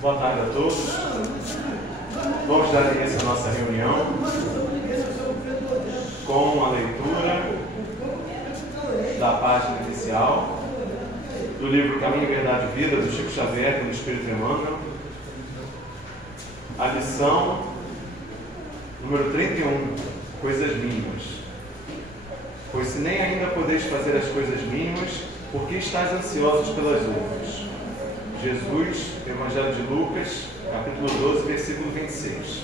Boa tarde a todos. Vamos dar início à nossa reunião com a leitura da página inicial do livro Caminho, Verdade e Vida, do Chico Xavier, pelo Espírito Emmanuel. A lição número 31, Coisas Mínimas. Pois se nem ainda podeis fazer as coisas mínimas, por que estáis ansiosos pelas outras? Jesus, Evangelho de Lucas, capítulo 12, versículo 26.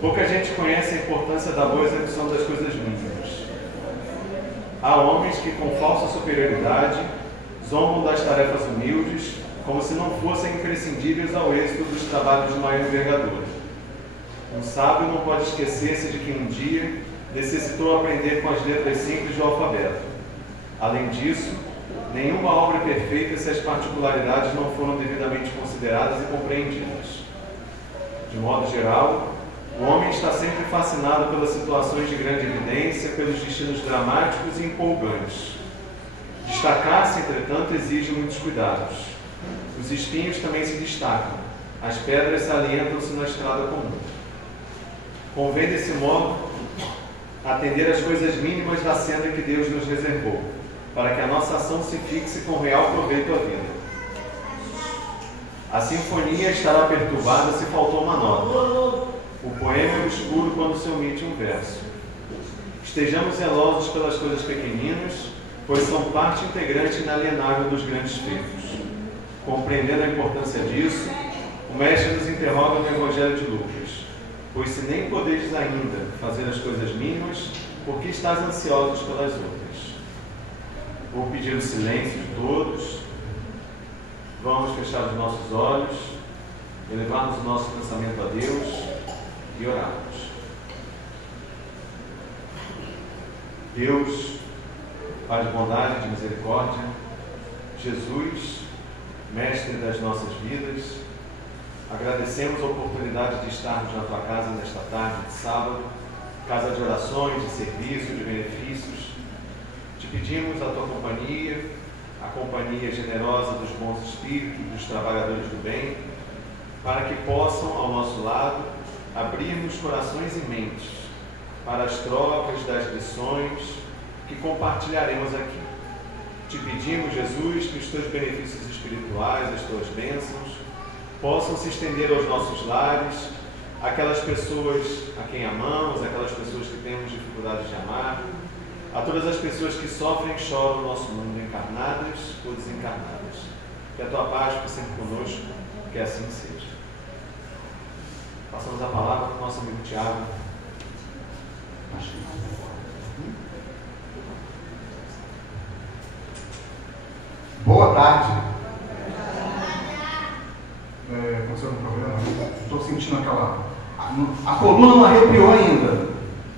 Pouca gente conhece a importância da boa execução das coisas mínimas. Há homens que, com falsa superioridade, zombam das tarefas humildes, como se não fossem imprescindíveis ao êxito dos trabalhos de maior envergadura. Um sábio não pode esquecer-se de que um dia necessitou aprender com as letras simples do alfabeto. Além disso, nenhuma obra é perfeita se as particularidades não foram devidamente consideradas e compreendidas. De modo geral, o homem está sempre fascinado pelas situações de grande evidência, pelos destinos dramáticos e empolgantes. Destacar-se, entretanto, exige muitos cuidados. Os espinhos também se destacam, as pedras salientam-se na estrada comum. Convém, desse modo, atender às coisas mínimas da senda que Deus nos reservou, para que a nossa ação se fixe com real proveito à vida. A sinfonia estará perturbada se faltou uma nota. O poema é obscuro quando se omite um verso. Estejamos zelosos pelas coisas pequeninas, pois são parte integrante inalienável dos grandes feitos. Compreendendo a importância disso, o Mestre nos interroga no Evangelho de Lucas. Pois se nem podeis ainda fazer as coisas mínimas, por que estáis ansiosos pelas outras? Vou pedir o silêncio de todos. Vamos fechar os nossos olhos, elevarmos o nosso pensamento a Deus e orarmos. Deus, Pai de bondade e de misericórdia, Jesus, Mestre das nossas vidas, agradecemos a oportunidade de estarmos na Tua casa nesta tarde de sábado, casa de orações, de serviço, de benefícios. Te pedimos a Tua companhia, a companhia generosa dos bons espíritos, dos trabalhadores do bem, para que possam, ao nosso lado, abrirmos corações e mentes para as trocas das lições que compartilharemos aqui. Te pedimos, Jesus, que os Teus benefícios espirituais, as Tuas bênçãos, possam se estender aos nossos lares, aquelas pessoas a quem amamos, aquelas pessoas que temos dificuldade de amar, a todas as pessoas que sofrem e choram no nosso mundo, encarnadas ou desencarnadas. Que a Tua paz fique sempre conosco, que assim seja. Passamos a palavra para o nosso amigo Tiago. Boa tarde. Aconteceu algum problema? Estou sentindo aquela... A coluna não arrepiou ainda.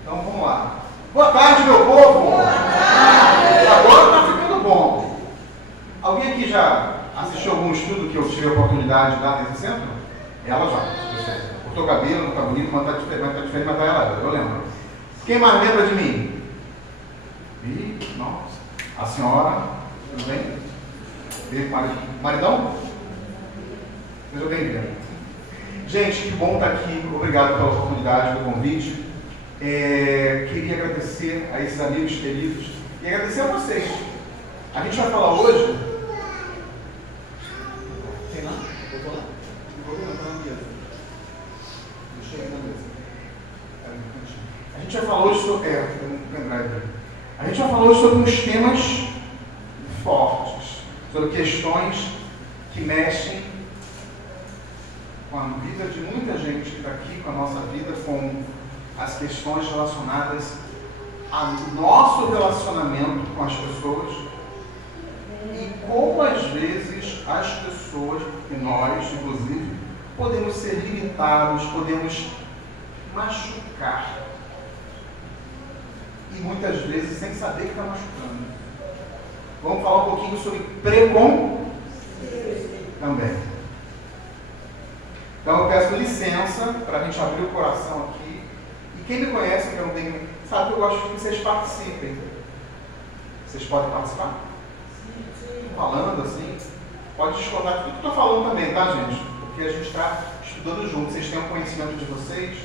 Então vamos lá. Boa tarde, meu povo! Boa tarde! Agora está ficando bom. Alguém aqui já assistiu algum estudo que eu tive a oportunidade de dar nesse centro? Ela já. Cortou o cabelo, não está bonito, mas está diferente, mas está ela. Eu lembro. Quem mais lembra de mim? Ih, nossa. A senhora, tudo bem? Maridão? Seja bem-vindo. Gente, que bom estar aqui. Obrigado pela oportunidade, pelo convite. Queria agradecer a esses amigos queridos e agradecer a vocês. A gente vai falar hoje... Tem lá? Botou lá? Botou na mesa. Deixei na mesa. A gente vai falar hoje sobre... A gente vai falar hoje sobre uns temas fortes, sobre questões que mexem com a vida de muita gente que está aqui, com a nossa vida, com as questões relacionadas ao nosso relacionamento com as pessoas e como às vezes as pessoas, e nós inclusive, podemos ser limitados, podemos machucar e muitas vezes sem saber que está machucando. Vamos falar um pouquinho sobre preconceito também. Então eu peço licença para a gente abrir o coração aqui. E quem me conhece, que eu não tenho, sabe que eu gosto que vocês participem. Vocês podem participar? Sim. Falando assim, pode descontar tudo que eu estou falando também, tá, gente? porque a gente está estudando junto. Vocês têm o conhecimento de vocês,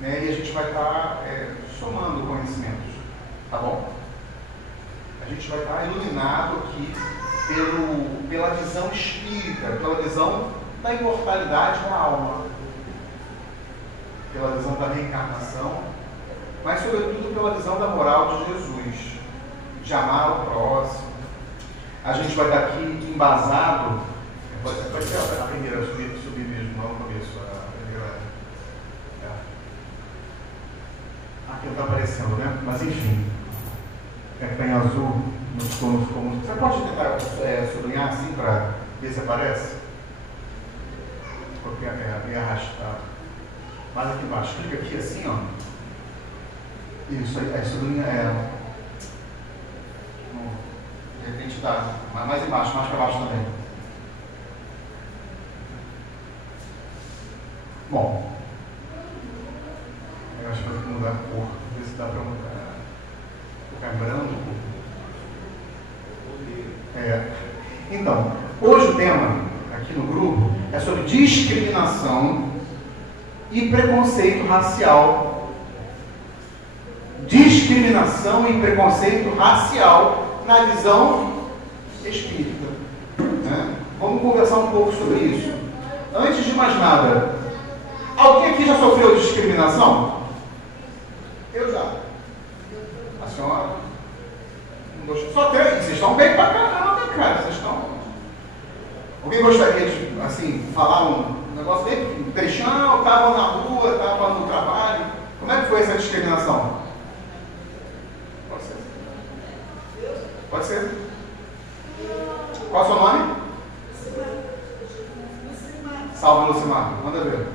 né, e a gente vai estar somando conhecimentos, tá bom? A gente vai estar iluminado aqui pela visão espírita, pela visão da imortalidade da alma, pela visão da reencarnação, mas sobretudo pela visão da moral de Jesus, de amar o próximo. A gente vai estar aqui embasado, pode ser a primeira, subir mesmo, lá no começo, a primeira. Aqui não está aparecendo, né? Mas enfim, está em azul, não ficou muito. Você pode tentar sublinhar assim para ver se aparece? Porque é arrastado. Mais aqui embaixo, clica aqui assim, ó. Isso, aí sublinha de repente dá, mais embaixo, mais para baixo também. Bom, eu acho que vai ter que mudar a cor, ver se dá para mudar. Ficar em branco. Então, hoje o tema aqui no grupo é sobre discriminação e preconceito racial. Discriminação e preconceito racial na visão espírita, né? Vamos conversar um pouco sobre isso. Antes de mais nada, alguém aqui já sofreu discriminação? Eu já. A senhora? Só tem. Vocês estão bem pra caramba, cara. Vocês estão. Alguém gostaria de, assim, falar um negócio bem peixão, estava na rua, estava no trabalho? Como é que foi essa discriminação? Pode ser. Pode ser. Qual é o seu nome? Salve, Lucimar. Manda ver.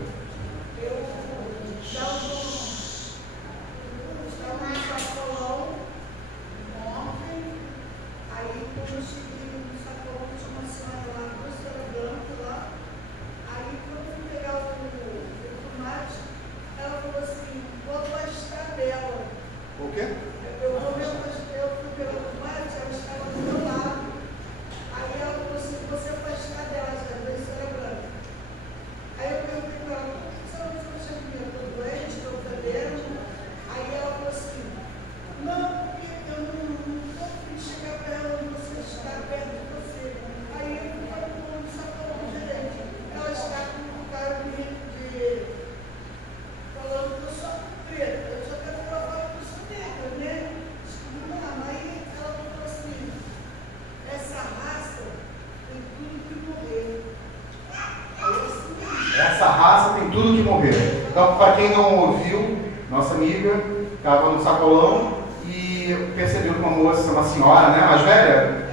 Então, para quem não ouviu, nossa amiga estava no sacolão e percebeu que uma moça, uma senhora, né, mais velha,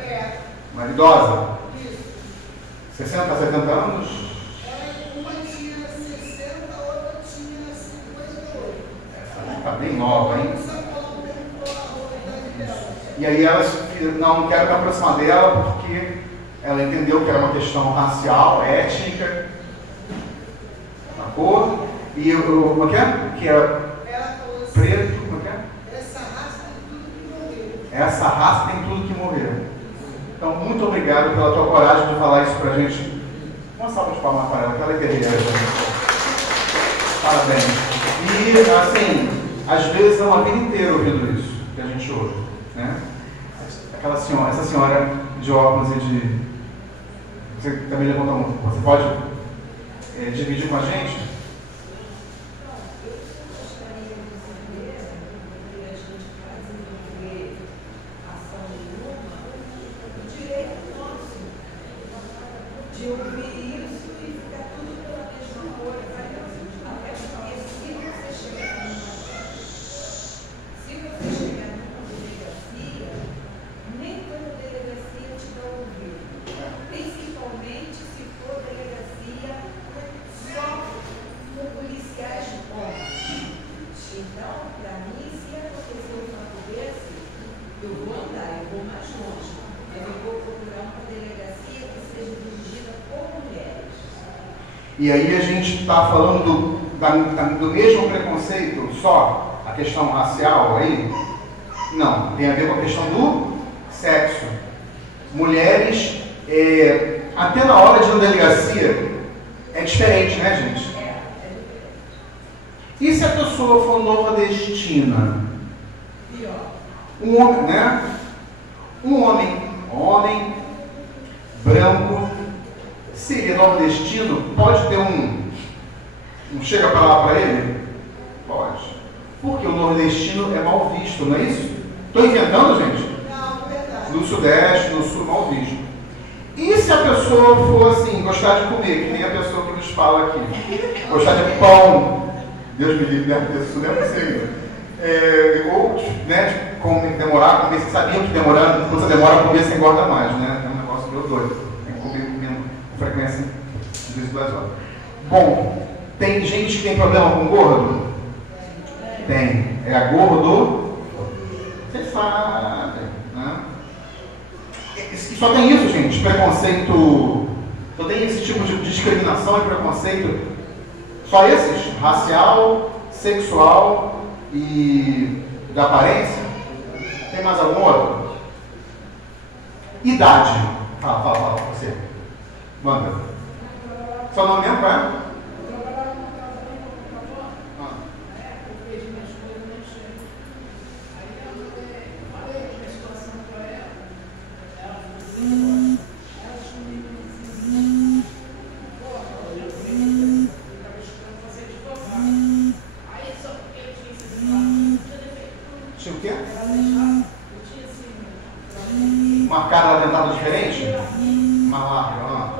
uma idosa, 60 a 70 anos. Uma tinha 60, a outra tinha 58. Essa está bem nova, hein? E aí ela não quero me aproximar dela porque ela entendeu que era uma questão racial, étnica, na cor. E como é que é? Que é preto, como é que é? Essa raça tem tudo que morrer. Essa raça tem tudo que morrer. Então, muito obrigado pela tua coragem de falar isso pra gente. Uma salva de palmas para ela, que ela é guerreira. Parabéns. E, assim, às vezes é uma vida inteira ouvindo isso que a gente ouve, né? Aquela senhora, essa senhora de óculos e de... Você também levantou a mão. Você pode dividir com a gente? E aí a gente está falando do mesmo preconceito, só a questão racial aí? Não, tem a ver com a questão do sexo. Mulheres, até na hora de ir na delegacia, é pessoa for nordestina, um homem, né? Um homem branco, seria nordestino, pode ter um chega para lá para ele? Pode. Porque o nordestino é mal visto, não é isso? Estou inventando, gente? Não, é verdade. No sudeste, no sul, mal visto. E se a pessoa for assim, gostar de comer, que nem a pessoa que nos fala aqui, gostar de pão, Deus me livre, né? Isso não é possível. Ou, né, demorar a comer, vocês sabiam que quando você demora a comer, você engorda mais, né? É um negócio meio doido. Tem que comer com frequência de 2 horas. Bom, tem gente que tem problema com gordo? Tem. É a gordo? Vocês sabem, né? E só tem isso, gente, preconceito, só tem esse tipo de discriminação e preconceito, só esses? Racial, sexual e da aparência? Tem mais algum outro? Idade. Fala, você. Manda. Seu nome mesmo, é? O quê? Uma cara dentada diferente? Uma larga,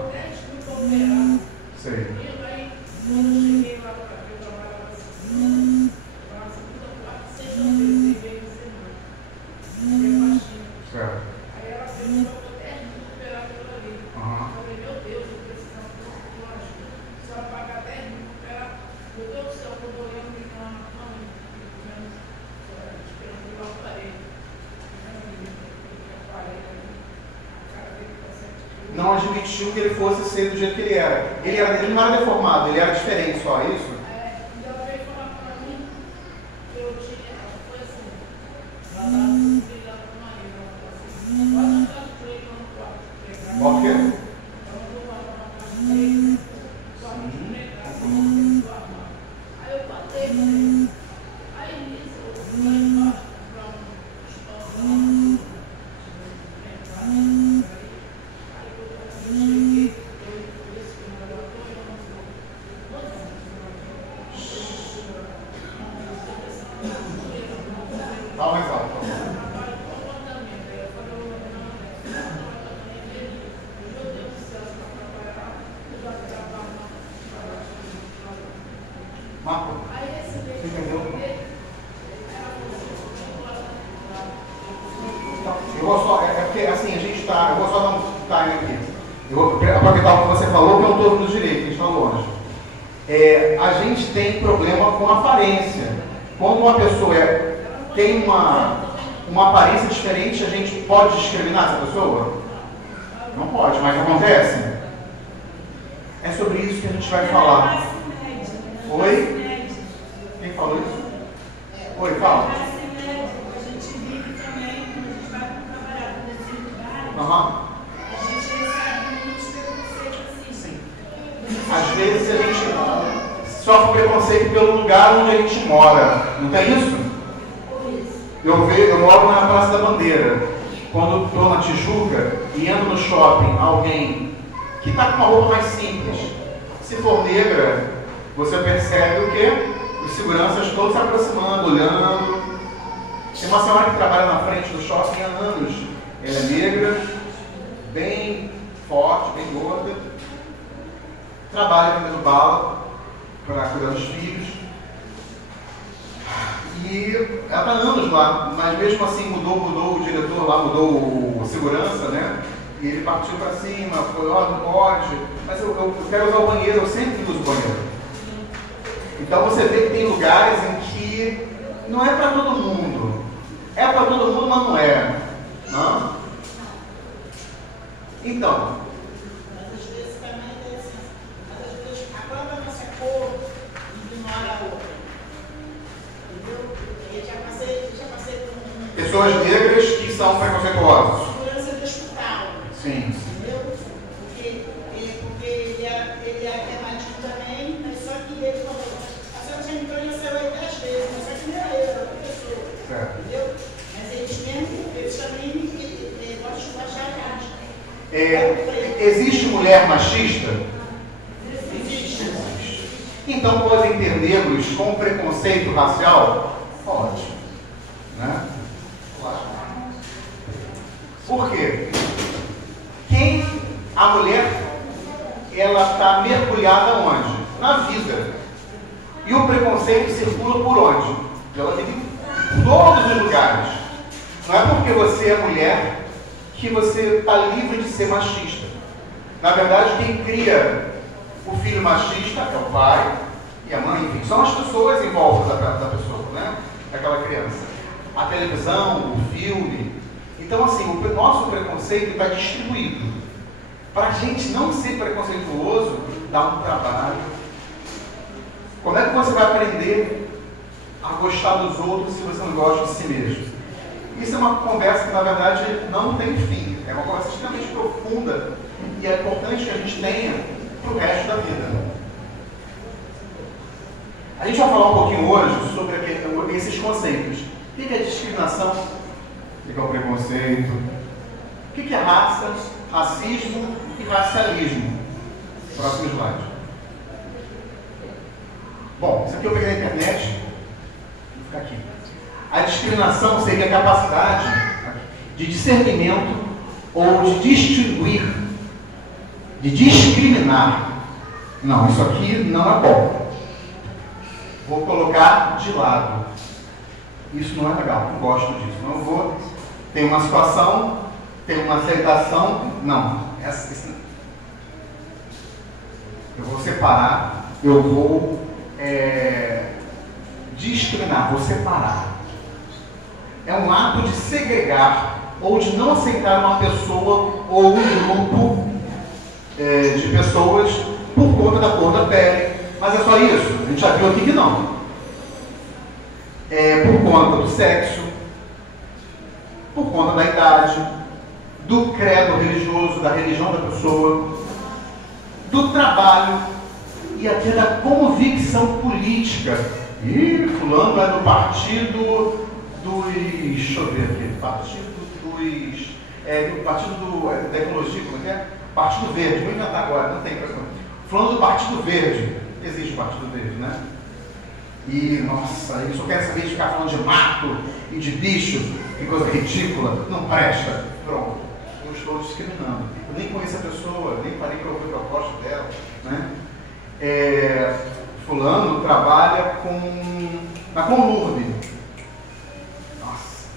sei. Certo. Não admitiu que ele fosse ser do jeito que ele era. Ele não era deformado, ele era diferente, só isso? Então ela veio falar pra mim que eu tinha, foi assim, ela estava com o marido, ela falou assim, pode entrar no trem lá no quarto. Por quê? Ela mandou lá para a casa dele, só para te pegar, aí eu botei pra ele. Aí nisso, eu fui lá embaixo comprar um espaço lá. Fala mais alto. Marco, você entendeu? Eu vou só, porque assim, a gente está, eu vou só dar um time aqui. Eu vou aproveitar o que você falou, que eu não estou no direito, a gente está longe. A gente tem problema com aparência. Quando uma pessoa tem uma aparência diferente, a gente pode discriminar essa pessoa? Não pode, mas acontece. É sobre isso que a gente vai falar. Oi? Quem falou isso? Oi, fala. A gente vive também, quando a gente vai trabalhar nesses lugares, Aham. a gente recebe muitos preconceitos assim. Sim. Às vezes a gente sofre preconceito pelo lugar onde a gente mora. Não tem isso? Eu moro na Praça da Bandeira. Quando estou na Tijuca e entro no shopping, alguém que está com uma roupa mais simples, se for negra, você percebe o quê? Os seguranças todos se aproximando, olhando. Tem uma senhora que trabalha na frente do shopping há anos. Ela é negra, bem forte, bem gorda. Trabalha vendendo bala para cuidar dos filhos. E ela está há anos lá, mas mesmo assim mudou o diretor lá, mudou o segurança, né? E ele partiu para cima, foi, não pode, mas eu quero usar o banheiro, eu sempre uso o banheiro. Então você vê que tem lugares em que não é para todo mundo. É para todo mundo, mas não é. Não? Então. Mas às vezes também é assim, mas às vezes a própria nossa cor ignora a outra. Entendeu? Eu já passei com Pessoas negras que são preconceituosas. segurança do hospital. Sim. Entendeu? Porque ele é temático também, mas só que ele falou, a senhora já entrou nessa 10 vezes. Existe mulher machista? Existe. Então podem ter negros com preconceito racial? Pode. Né? Por quê? A mulher, ela está mergulhada onde? Na vida. E o preconceito circula por onde? Pela vida em todos os lugares. Não é porque você é mulher que você está livre de ser machista. Na verdade, quem cria o filho machista é o pai e a mãe, enfim, são as pessoas em volta da pessoa, né? Daquela criança. A televisão, o filme. Então, assim, o nosso preconceito está distribuído. Para a gente não ser preconceituoso, dá um trabalho. Como é que você vai aprender a gostar dos outros se você não gosta de si mesmo? Isso é uma conversa que, na verdade, não tem fim. É uma conversa extremamente profunda e é importante que a gente tenha para o resto da vida. A gente vai falar um pouquinho hoje sobre esses conceitos. O que é discriminação? O que é o preconceito? O que é raça, racismo e racialismo? Próximo slide. Bom, isso aqui eu peguei na internet. Vou ficar aqui. A discriminação seria a capacidade de discernimento ou de distinguir, de discriminar. Não, isso aqui não é bom. Vou colocar de lado. Isso não é legal, não gosto disso. Não vou. Tem uma situação, tem uma aceitação. Não. Eu vou separar, eu vou discriminar, vou separar. É um ato de segregar ou de não aceitar uma pessoa ou um grupo de pessoas por conta da cor da pele. Mas é só isso? A gente já viu aqui que não. Por conta do sexo, por conta da idade, do credo religioso, da religião da pessoa, do trabalho e até da convicção política. E fulano é do partido dos... Deixa eu ver aqui. Partido da ecologia, como é que é? Partido Verde. Vou inventar agora, não tem pressão. Fulano do Partido Verde. Existe o Partido Verde, né? E, nossa, eu só quero saber de ficar falando de mato e de bicho, que coisa ridícula, não presta. Pronto, eu estou discriminando. Eu nem conheço a pessoa, nem parei para ouvir a proposta dela, né? Fulano trabalha na Conlurb. Nossa,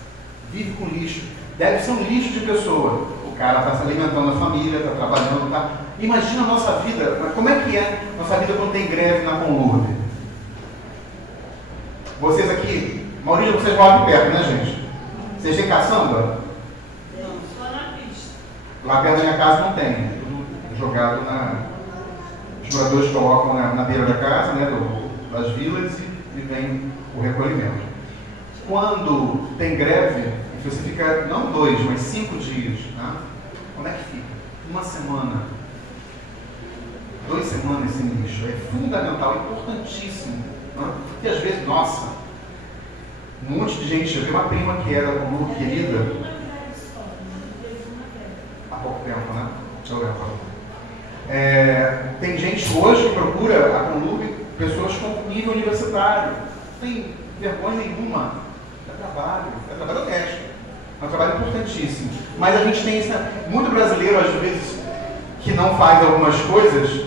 vive com lixo. Deve ser um lixo de pessoa. O cara está se alimentando a família, está trabalhando, tá? Imagina a nossa vida, mas como é que é nossa vida quando tem greve na Conlurb? Vocês aqui, a maioria de vocês moram aqui perto, né, gente? Vocês têm caçamba? Não, só na pista. Lá perto da minha casa não tem, é tudo jogado os moradores colocam na beira da casa, né, das vilas e vem o recolhimento. Quando tem greve, você fica, não 2, mas 5 dias, né? Como é que fica? 1 semana, 2 semanas sem lixo. É fundamental, importantíssimo. Né? Porque às vezes, nossa, um monte de gente, eu vi uma prima que era como querida. Há pouco tempo, né? Deixa eu lembrar. Tem gente hoje que procura a Conlurb pessoas com nível universitário. Não tem vergonha nenhuma. É trabalho honesto. É um trabalho importantíssimo. Mas a gente tem muito brasileiro, às vezes, que não faz algumas coisas,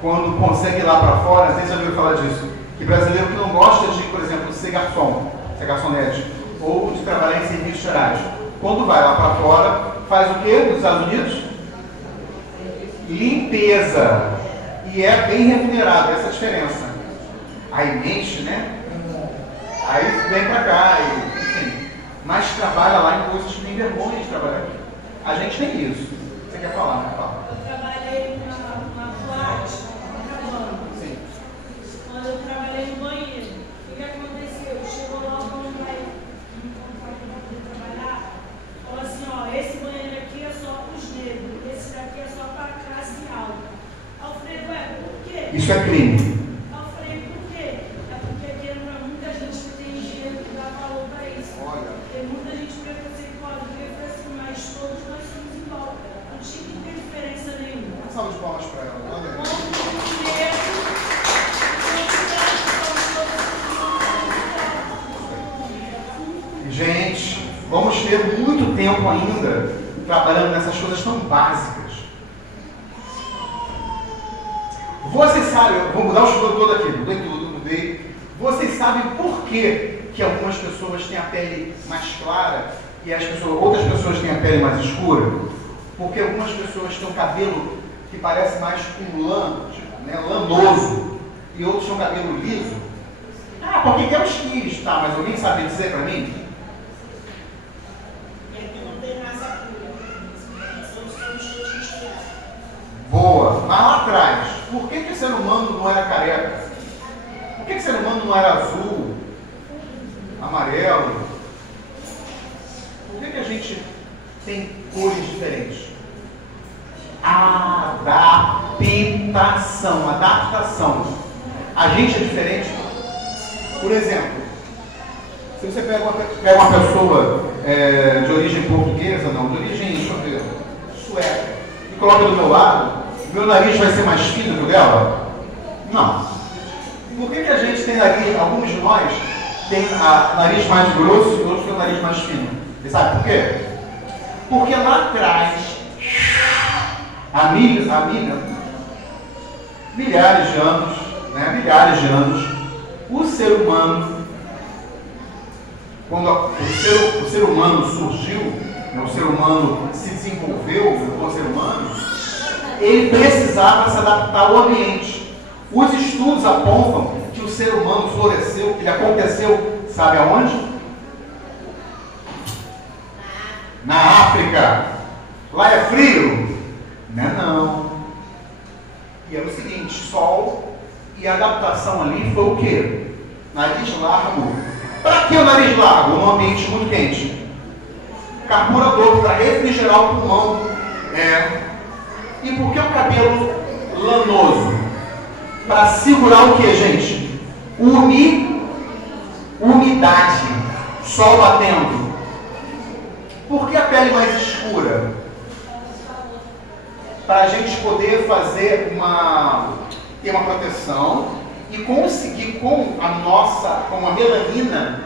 quando consegue ir lá para fora, não sei se já ouviram falar disso, que brasileiro que não gosta de, por exemplo, ser garçom, ser garçonete, ou de trabalhar em serviços gerais. Quando vai lá para fora, faz o quê nos Estados Unidos? Limpeza. E é bem remunerado, essa é a diferença. Aí mexe, né? Aí vem pra cá, enfim. Mas trabalha lá em coisas que tem vergonha de trabalhar aqui. A gente tem isso. Você quer falar, né? Fala. Eu trabalhei na boate, na cabana. Sim. Quando eu trabalhei no banheiro, o que aconteceu? Chegou lá quando vai trabalhar, falou assim, ó, esse banheiro aqui é só para os negros, esse daqui é só para a classe alta. Aí eu falei, ué, por quê? Isso é crime. Aí eu falei, por quê? É porque aqui não é muita gente que tem dinheiro que dá valor para isso. Olha. Tem muita gente preconceituosa, porque eu falei assim, mas todos nós somos igual. Não tinha que ter tempo ainda trabalhando nessas coisas tão básicas. Vocês sabem, eu vou mudar o estudo todo aqui, mudei. Vocês sabem por que algumas pessoas têm a pele mais clara e outras pessoas têm a pele mais escura? Porque algumas pessoas têm um cabelo que parece mais com lã, né, lanoso, e outros têm um cabelo liso. Ah, porque tem os quilos, tá? Mas alguém sabe dizer para mim? Boa, mas lá atrás, por que o ser humano não era careca? Por que o ser humano não era azul, amarelo? Por que a gente tem cores diferentes? Adaptação. A gente é diferente. Por exemplo, se você pega uma pessoa de origem portuguesa, não, de origem, deixa eu ver, sueca, e coloca do meu lado, meu nariz vai ser mais fino que o dela? Não. Por que a gente tem nariz, alguns de nós tem nariz mais grosso e outros têm o nariz mais fino? Você sabe por quê? Porque lá atrás, milhares de anos, o ser humano, quando o ser humano surgiu, né, o ser humano se desenvolveu, o ser humano, ele precisava se adaptar ao ambiente. Os estudos apontam que o ser humano floresceu, ele aconteceu, sabe aonde? Na África. Lá é frio? Não. E é o seguinte, sol, e a adaptação ali foi o quê? Nariz largo. Para que o nariz largo? Num ambiente muito quente. Carburador, para refrigerar o pulmão. E por que o cabelo lanoso? Para segurar o que, gente? Umidade. Sol batendo. Por que a pele mais escura? Para a gente poder fazer ter uma proteção e conseguir com a melanina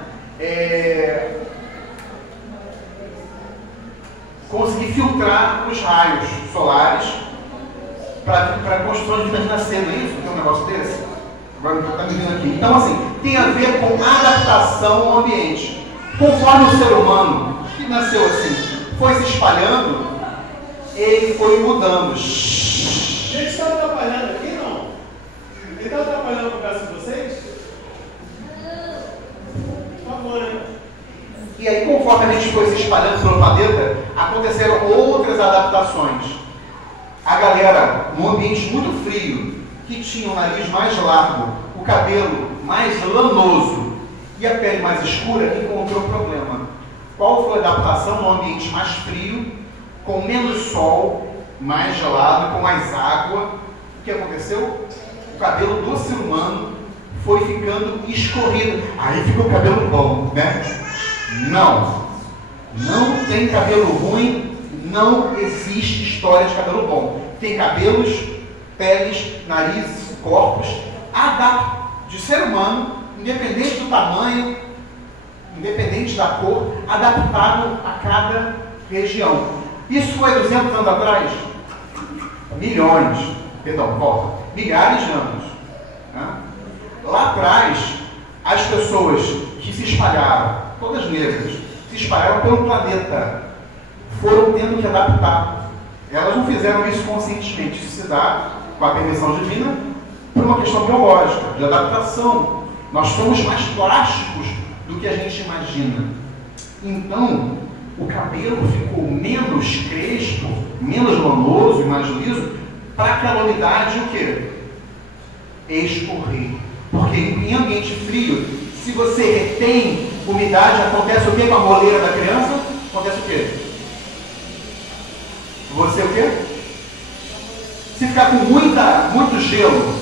conseguir filtrar os raios solares para a construção de vitamina C, não é isso? Tem um negócio desse? Agora não está me vendo aqui. Então, assim, tem a ver com adaptação ao ambiente. Conforme o ser humano, que nasceu assim, foi se espalhando, ele foi mudando. Gente, está atrapalhando aqui, não? Ele está atrapalhando por causa de vocês? Por favor, né? E aí, conforme a gente foi se espalhando pelo planeta, aconteceram outras adaptações. A galera, num ambiente muito frio, que tinha o nariz mais largo, o cabelo mais lanoso e a pele mais escura, encontrou um problema. Qual foi a adaptação no ambiente mais frio, com menos sol, mais gelado, com mais água? O que aconteceu? O cabelo do ser humano foi ficando escorrido. Aí fica o cabelo bom, né? Não tem cabelo ruim, não existe história de cabelo bom. Tem cabelos, peles, narizes, corpos, de ser humano, independente do tamanho, independente da cor, adaptado a cada região. Isso foi 200 anos atrás? Milhares de anos. Né? Lá atrás, as pessoas que se espalharam, todas negras, se espalharam pelo planeta, foram tendo que adaptar. Elas não fizeram isso conscientemente, isso se dá com a permissão divina por uma questão biológica, de adaptação. Nós somos mais plásticos do que a gente imagina. Então, o cabelo ficou menos crespo, menos lanoso e mais liso, para aquela umidade o quê? Escorrer. Porque em ambiente frio, se você retém umidade, acontece o quê com a moleira da criança? Acontece o quê? Você o quê? Se ficar com muito gelo,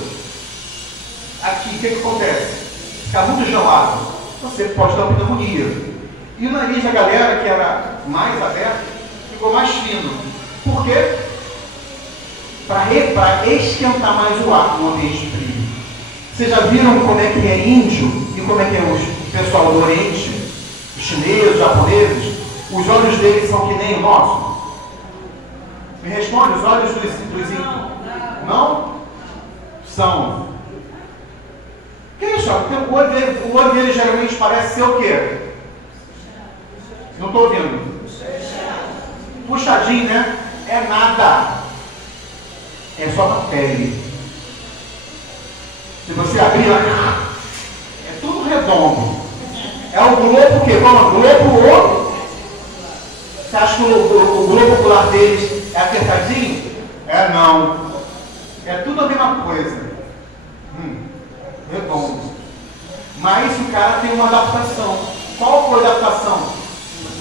aqui, o que acontece? Se ficar muito gelado, você pode dar uma pneumonia. E o nariz da galera, que era mais aberto, ficou mais fino. Por quê? Para esquentar mais o ar no ambiente frio. Vocês já viram como é que é índio e como é que é o pessoal do Oriente, os chineses, os japoneses? Os olhos deles são que nem o nosso? Me responde, os olhos dos ímpios. Não? São. Que isso? O olho dele geralmente parece ser o quê? Não estou ouvindo. Puxadinho, né? É nada. É só a pele. Se você abrir, é tudo redondo. É o globo o quê? Como o globo? Você acha que o globo ocular deles é apertadinho? É não. É tudo a mesma coisa. Redondo. Mas o cara tem uma adaptação. Qual foi a adaptação?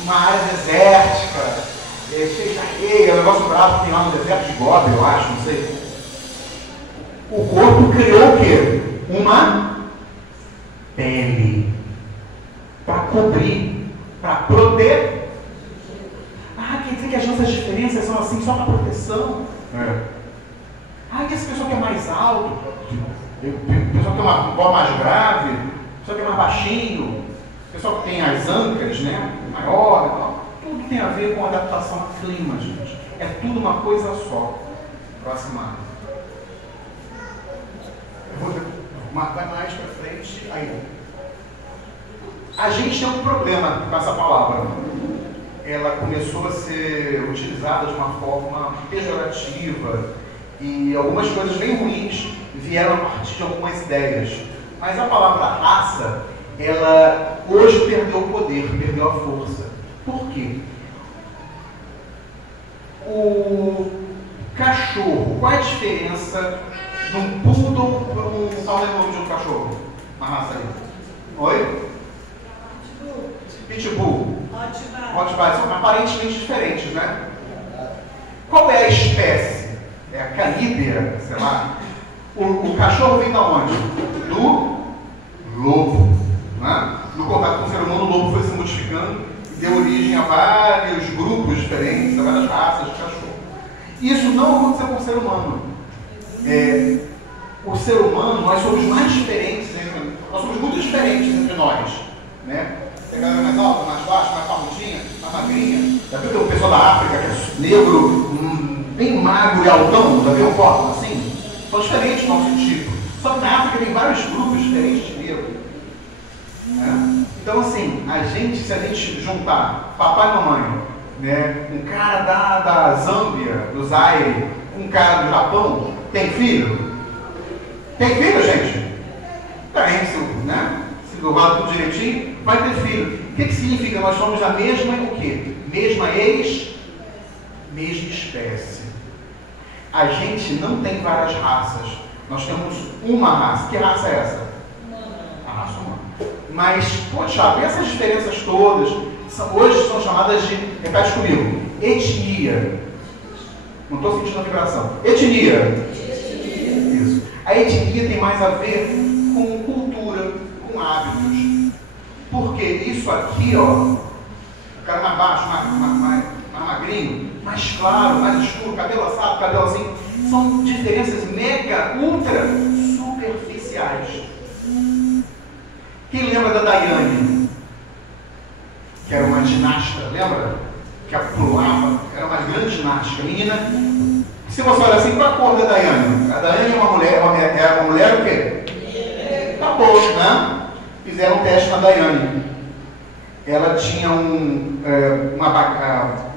Uma área desértica, cheia de areia, um negócio bravo que tem lá no deserto de Gobi, eu acho, não sei. O corpo criou o quê? Uma pele. Para cobrir, para proteger. Quer dizer que as nossas diferenças são assim só para proteção? Que essa pessoa que é mais alto, pessoa que tem uma voz mais grave, pessoa que é mais baixinho, pessoa que tem as ancas, né, maior, tudo tem a ver com adaptação ao clima, gente. É tudo uma coisa só. Próxima. Eu vou vai mais para frente. Aí. A gente tem um problema com essa palavra. Ela começou a ser utilizada de uma forma pejorativa e algumas coisas bem ruins vieram a partir de algumas ideias. Mas a palavra raça, ela hoje perdeu o poder, perdeu a força. Por quê? O cachorro, qual é a diferença de um poodle para um... Fala o nome de um cachorro, uma raça aí. Oi? Pitbull. Rottweiler. São aparentemente diferentes, né? Qual é a espécie? É a canídea, sei lá. O cachorro vem da onde? Do lobo. Né? No contato com o ser humano, o lobo foi se modificando e deu origem a vários grupos diferentes, a várias raças de cachorro. Isso não aconteceu com o ser humano. O ser humano, nós somos mais diferentes, nós somos muito diferentes entre nós. Né? Tem galera mais alta, mais baixa, mais parrudinha, mais magrinha. Já viu que tem um pessoal da África que é negro, bem magro e altão? Já viu um corpo assim? São diferentes do nosso tipo. Só que na África tem vários grupos diferentes de negro. Né? Então, assim, se a gente juntar papai e mamãe, né, um cara da Zâmbia, do Zaire, um cara do Japão, tem filho? Tem filho, gente? Tem, né? Se doar tudo direitinho, vai ter filho. O que significa? Nós somos a mesma o quê? Mesma mesma espécie. A gente não tem várias raças. Nós temos uma raça. Que raça é essa? A raça humana. Mas, poxa, essas diferenças todas hoje são chamadas de, repete comigo, etnia. Não estou sentindo a vibração. Etnia. Isso. A etnia tem mais a ver com cultura, com hábitos. Porque isso aqui, ó, o cara mais baixo, mais magrinho, mais claro, mais escuro, cabelo assado, cabelo assim, são diferenças mega, ultra superficiais. Quem lembra da Daiane? Que era uma ginasta, lembra? Que pulava, era uma grande ginástica. Menina, se você olhar assim, qual a cor da Daiane? A Daiane é uma mulher o quê? Tá bom, né? Fizeram um teste na Daiane. Ela tinha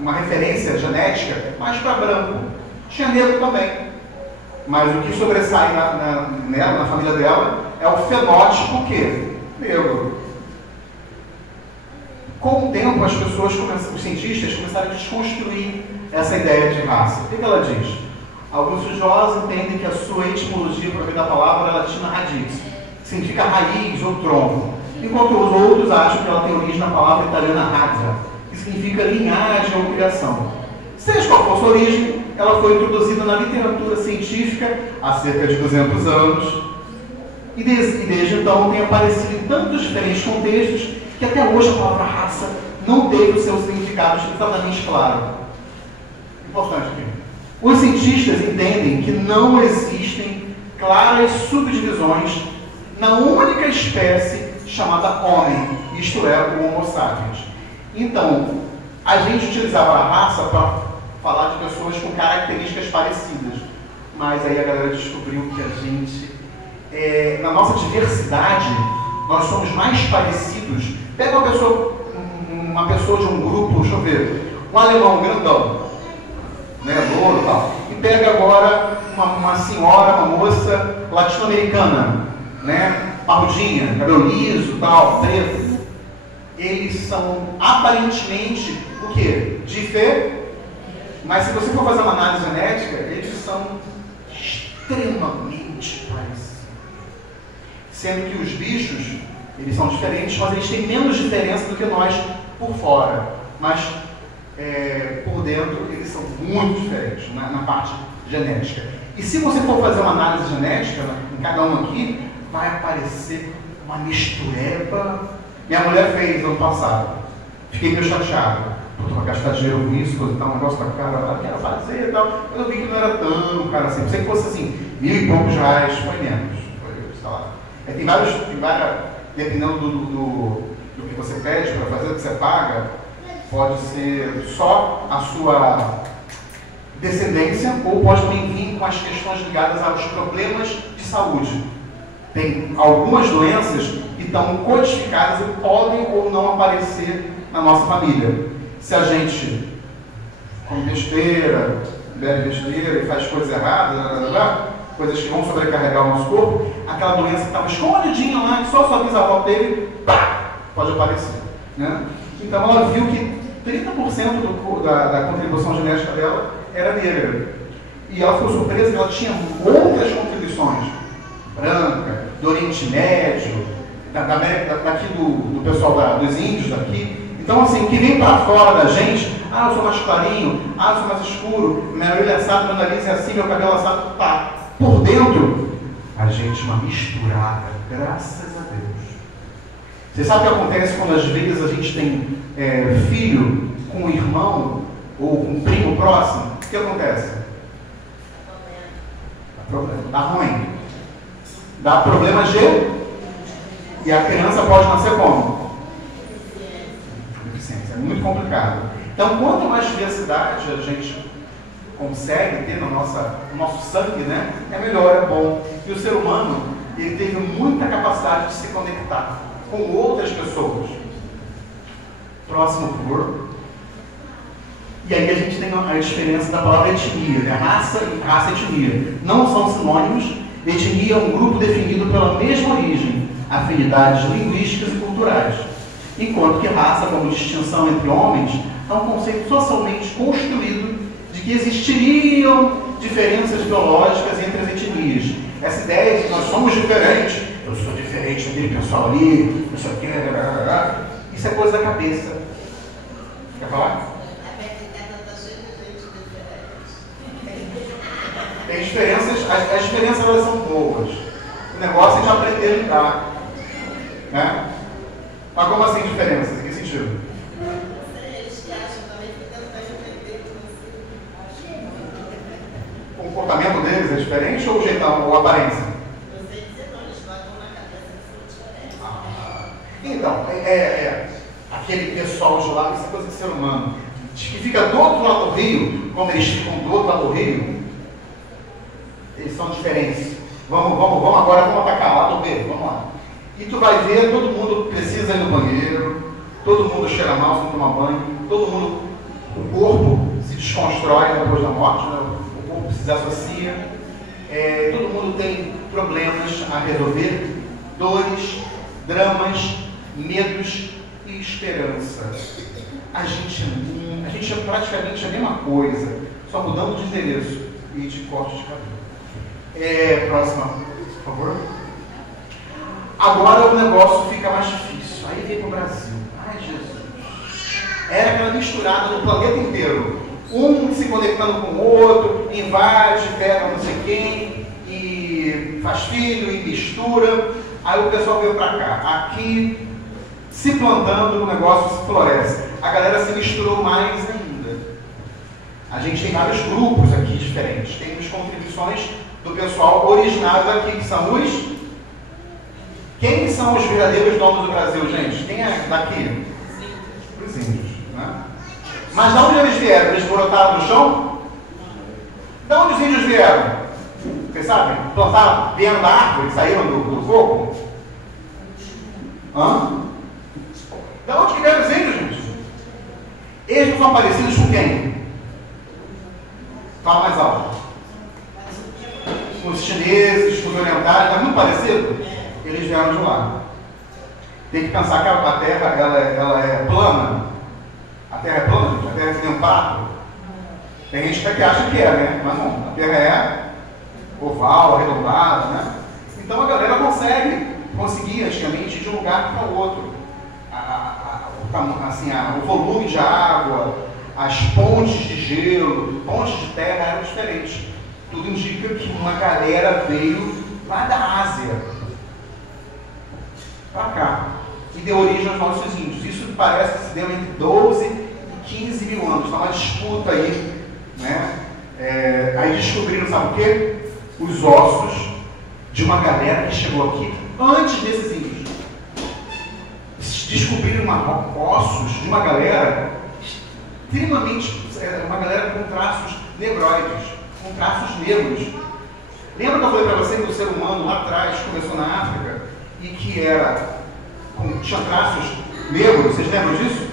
uma referência genética mais para branco. Tinha negro também. Mas o que sobressai nela, na família dela, é o fenótipo que? Negro. Com o tempo, as pessoas os cientistas começaram a desconstruir essa ideia de raça. O que ela diz? Alguns estudiosos entendem que a sua etimologia, por meio da palavra, é latina radix, significa raiz ou tronco, enquanto os outros acham que ela tem origem na palavra italiana razza, que significa linhagem ou criação. Seja qual for sua origem, ela foi introduzida na literatura científica há cerca de 200 anos e desde então tem aparecido em tantos diferentes contextos que até hoje a palavra raça não teve o seu significado exatamente claro. Importante aqui. Os cientistas entendem que não existem claras subdivisões na única espécie chamada homem, isto é, o Homo sapiens. Então, A gente utilizava a raça para falar de pessoas com características parecidas, mas aí a galera descobriu que a gente, na nossa diversidade, nós somos mais parecidos. Pega uma pessoa de um grupo, deixa eu ver, um alemão grandão, né, louro e tal, e pega agora uma senhora, uma moça latino-americana, né, parrudinha, cabelo liso, tal, preto. Eles são aparentemente o quê? Mas se você for fazer uma análise genética, eles são extremamente parecidos. Sendo que os bichos, eles são diferentes, mas eles têm menos diferença do que nós por fora. Mas por dentro, eles são muito diferentes na parte genética. E se você for fazer uma análise genética, em cada um aqui, vai aparecer uma mistureba. Minha mulher fez ano passado. Fiquei meio chateado. Pô, vai gastar dinheiro com isso, coisa e tal, um negócio da cara, ela quer fazer e tal. Mas eu vi que não era tão caro assim. Pensei que fosse assim, R$1.000 e poucos, foi menos. Foi, sei lá. Tem várias, dependendo do que você pede para fazer, do que você paga, pode ser só a sua descendência, ou pode também vir com as questões ligadas aos problemas de saúde. Tem algumas doenças que estão codificadas e podem ou não aparecer na nossa família. Se a gente come besteira, bebe besteira e faz coisas erradas, coisas que vão sobrecarregar o nosso corpo, aquela doença que estava escondidinha lá, que só sua bisavó teve, pode aparecer. Né? Então ela viu que 30% da contribuição genética dela era negra. E ela ficou surpresa que ela tinha outras contribuições, branca, do Oriente Médio, daqui do pessoal dos índios daqui. Então, assim, o que vem para fora da gente, eu sou mais clarinho, eu sou mais escuro, minha orelha é assada, meu nariz é assim, meu cabelo é assado, tá. Por dentro, a gente é uma misturada, graças a Deus. Você sabe o que acontece quando às vezes a gente tem filho com um irmão ou com um primo próximo? O que acontece? Dá problema. Dá ruim. Dá problema e a criança pode nascer como? É muito complicado. Então, quanto mais diversidade a gente consegue ter no nosso sangue, né, é melhor, é bom. E o ser humano, ele teve muita capacidade de se conectar com outras pessoas. Próximo por. E aí a gente tem a diferença da palavra etnia, né? Raça e etnia. Não são sinônimos. Etnia é um grupo definido pela mesma origem, afinidades linguísticas e culturais. Enquanto que raça, como distinção entre homens, é um conceito socialmente construído de que existiriam diferenças biológicas entre as etnias. Essa ideia de que nós somos diferentes, eu sou diferente daquele pessoal ali, não sei o que, isso é coisa da cabeça. Quer falar? Tem diferenças, as diferenças elas são boas. O negócio é de aprender a lidar. Né? Mas como assim diferenças? Em que sentido? O comportamento deles é diferente ou o jeitão, ou a aparência? Então, aquele pessoal de lá, isso é coisa de ser humano, que fica do outro lado do rio, como eles ficam do outro lado do rio, eles são diferentes. Vamos atacar lá do B, vamos lá. E tu vai ver, todo mundo precisa ir no banheiro, todo mundo cheira mal se não tomar banho, todo mundo, o corpo se desconstrói depois da morte, né? O corpo se desassocia, todo mundo tem problemas a resolver, dores, dramas, medos e esperança. A gente é praticamente a mesma coisa, só mudando de endereço e de corte de cabelo. Próxima, por favor. Agora o negócio fica mais difícil. Aí vem para o Brasil. Ai, Jesus. Era aquela misturada no planeta inteiro. Um se conectando com o outro, invade, pega não sei quem, e faz filho, e mistura. Aí o pessoal veio para cá. Aqui, se plantando, o negócio se floresce. A galera se misturou mais ainda. A gente tem vários grupos aqui diferentes. Temos contribuições do pessoal originário daqui, que são os... Quem são os verdadeiros donos do Brasil, gente? Quem é daqui? Os índios, né? Mas de onde eles vieram? Eles brotaram no chão? De onde os índios vieram? Vocês sabem? Plantaram, vieram da árvore, saíram do fogo? Hã? De onde que vieram os índios, gente? Eles não são parecidos com quem? Fala mais alto. Com os chineses, com os orientais, não é muito parecido? Eles vieram de lá. Tem que pensar que a Terra ela é plana. A Terra é plana, a Terra tem um prato. Tem gente que acha que é, né? Mas não, a Terra é oval, arredondada, né? Então a galera conseguia antigamente de um lugar para o outro. O volume de água, as pontes de gelo, pontes de terra eram diferentes. Tudo indica que uma galera veio lá da Ásia para cá e deu origem aos nossos índios. Isso parece que se deu entre 12 e 15 mil anos. Está uma disputa aí, né? Aí descobriram, sabe o quê? Os ossos de uma galera que chegou aqui antes desses índios. Descobriram ossos de uma galera extremamente, uma galera com traços negroides, com traços negros. Lembra que eu falei para você que o ser humano lá atrás começou na África e que tinha traços negros? Vocês lembram disso?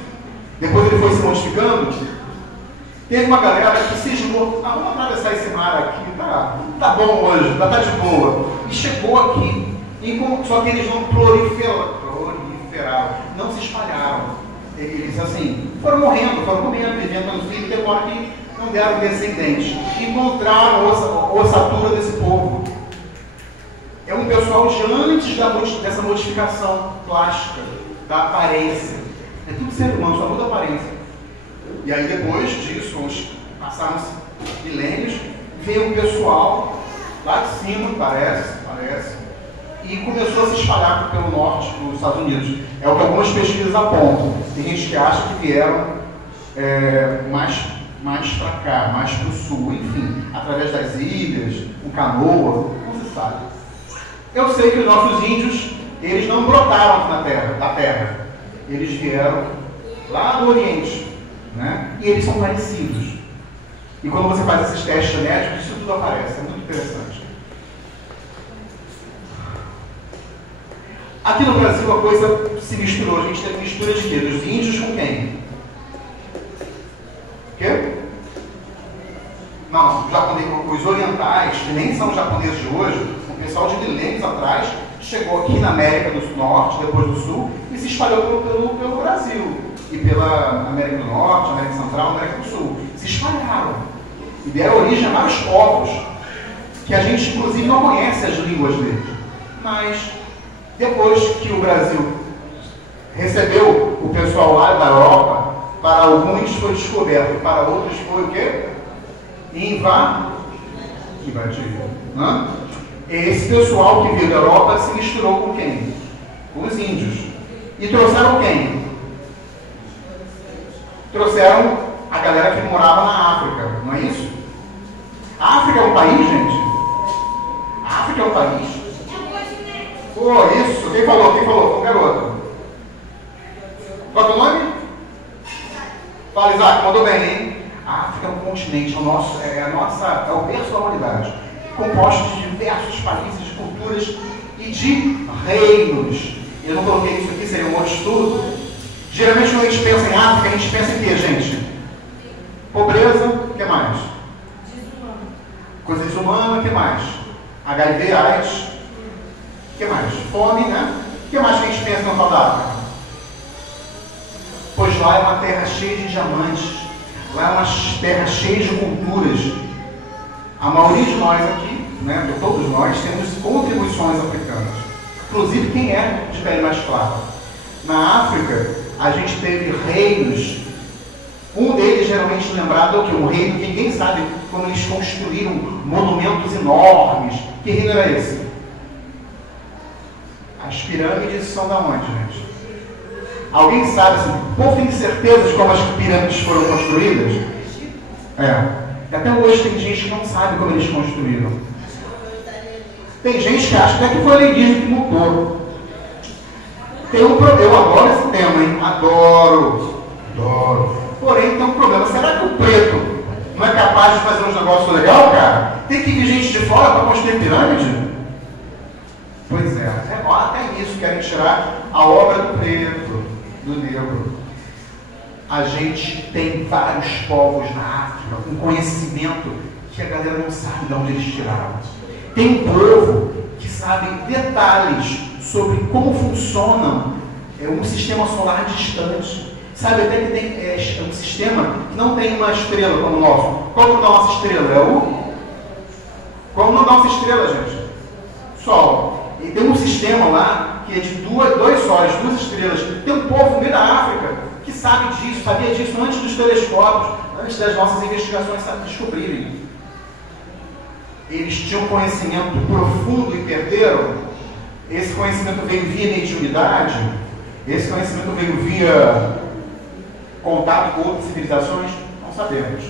Depois ele foi se modificando. Teve uma galera que cismou, vamos atravessar esse mar aqui, tá bom hoje, tá de boa. E chegou aqui, só que eles não proliferaram, não se espalharam. Eles assim, foram morrendo, foram comendo, vivendo no filho, até hora que não deram descendentes. Encontraram a ossatura desse povo. É um pessoal de antes dessa modificação plástica, da aparência. É tudo ser humano, só muda a aparência. E aí depois disso, passaram-se milênios, veio um pessoal lá de cima, parece, e começou a se espalhar pelo norte dos Estados Unidos. É o que algumas pesquisas apontam. Tem gente que acha que vieram mais para cá, mais para o sul, enfim, através das ilhas, com canoa, não se sabe. Eu sei que os nossos índios, eles não brotaram da terra. Eles vieram lá do Oriente, né? E eles são parecidos. E quando você faz esses testes genéticos, isso tudo aparece, é muito interessante. Aqui no Brasil a coisa se misturou. A gente teve mistura de quê? Dos índios com quem? O quê? Não, os orientais, que nem são japoneses de hoje, o pessoal de milênios atrás chegou aqui na América do Norte, depois do Sul, e se espalhou pelo Brasil. E pela América do Norte, América Central, América do Sul. Se espalharam. E deram origem a vários povos, que a gente inclusive não conhece as línguas deles. Mas depois que o Brasil recebeu o pessoal lá da Europa, para alguns foi descoberto, para outros foi o quê? Invadido. Esse pessoal que veio da Europa se misturou com quem? Com os índios. E trouxeram quem? Trouxeram a galera que morava na África, não é isso? A África é um país, gente? A África é um país? Pô, isso. Quem falou? Foi um garoto. Qual é o nome? Fala, Isaac, mandou bem, hein? A África é um continente, é o berço da humanidade, composto de diversos países, culturas e de reinos. Eu não coloquei isso aqui, seria um outro estudo. Geralmente quando a gente pensa em África, a gente pensa em quê, gente? Pobreza, o que mais? Desumano. Coisa desumana, o que mais? HIV, AIDS, o que mais? Fome, né? O que mais que a gente pensa no da África? Pois lá é uma terra cheia de diamantes, lá é uma terra cheia de culturas. A maioria de nós aqui, né, todos nós, temos contribuições africanas. Inclusive quem é de pele mais clara. Na África, a gente teve reinos. Um deles geralmente lembrado é o quê? Um reino que ninguém sabe como eles construíram monumentos enormes. Que reino era esse? As pirâmides são da onde, gente? Alguém sabe, assim, o povo tem certeza de como as pirâmides foram construídas? Até hoje tem gente que não sabe como eles construíram. Tem gente que acha até que foi alienígena que montou. Eu adoro esse tema, hein? Adoro. Porém, tem um problema. Será que o preto não é capaz de fazer uns negócios legais, cara? Tem que vir gente de fora para construir pirâmide? Pois é, até isso querem tirar a obra do preto, do negro. A gente tem vários povos na África com conhecimento que a galera não sabe de onde eles tiraram. Tem um povo que sabe detalhes sobre como funciona um sistema solar distante. Sabe até que tem um sistema que não tem uma estrela como o nosso. Qual que é a nossa estrela? É o... Qual é a nossa estrela, gente? Sol. E tem um sistema lá que é de dois sóis, 2 estrelas. Tem um povo no meio da África que sabe disso, sabia disso antes dos telescópios, antes das nossas investigações descobrirem. Eles tinham conhecimento profundo e perderam. Esse conhecimento veio via mediunidade, esse conhecimento veio via contato com outras civilizações, não sabemos.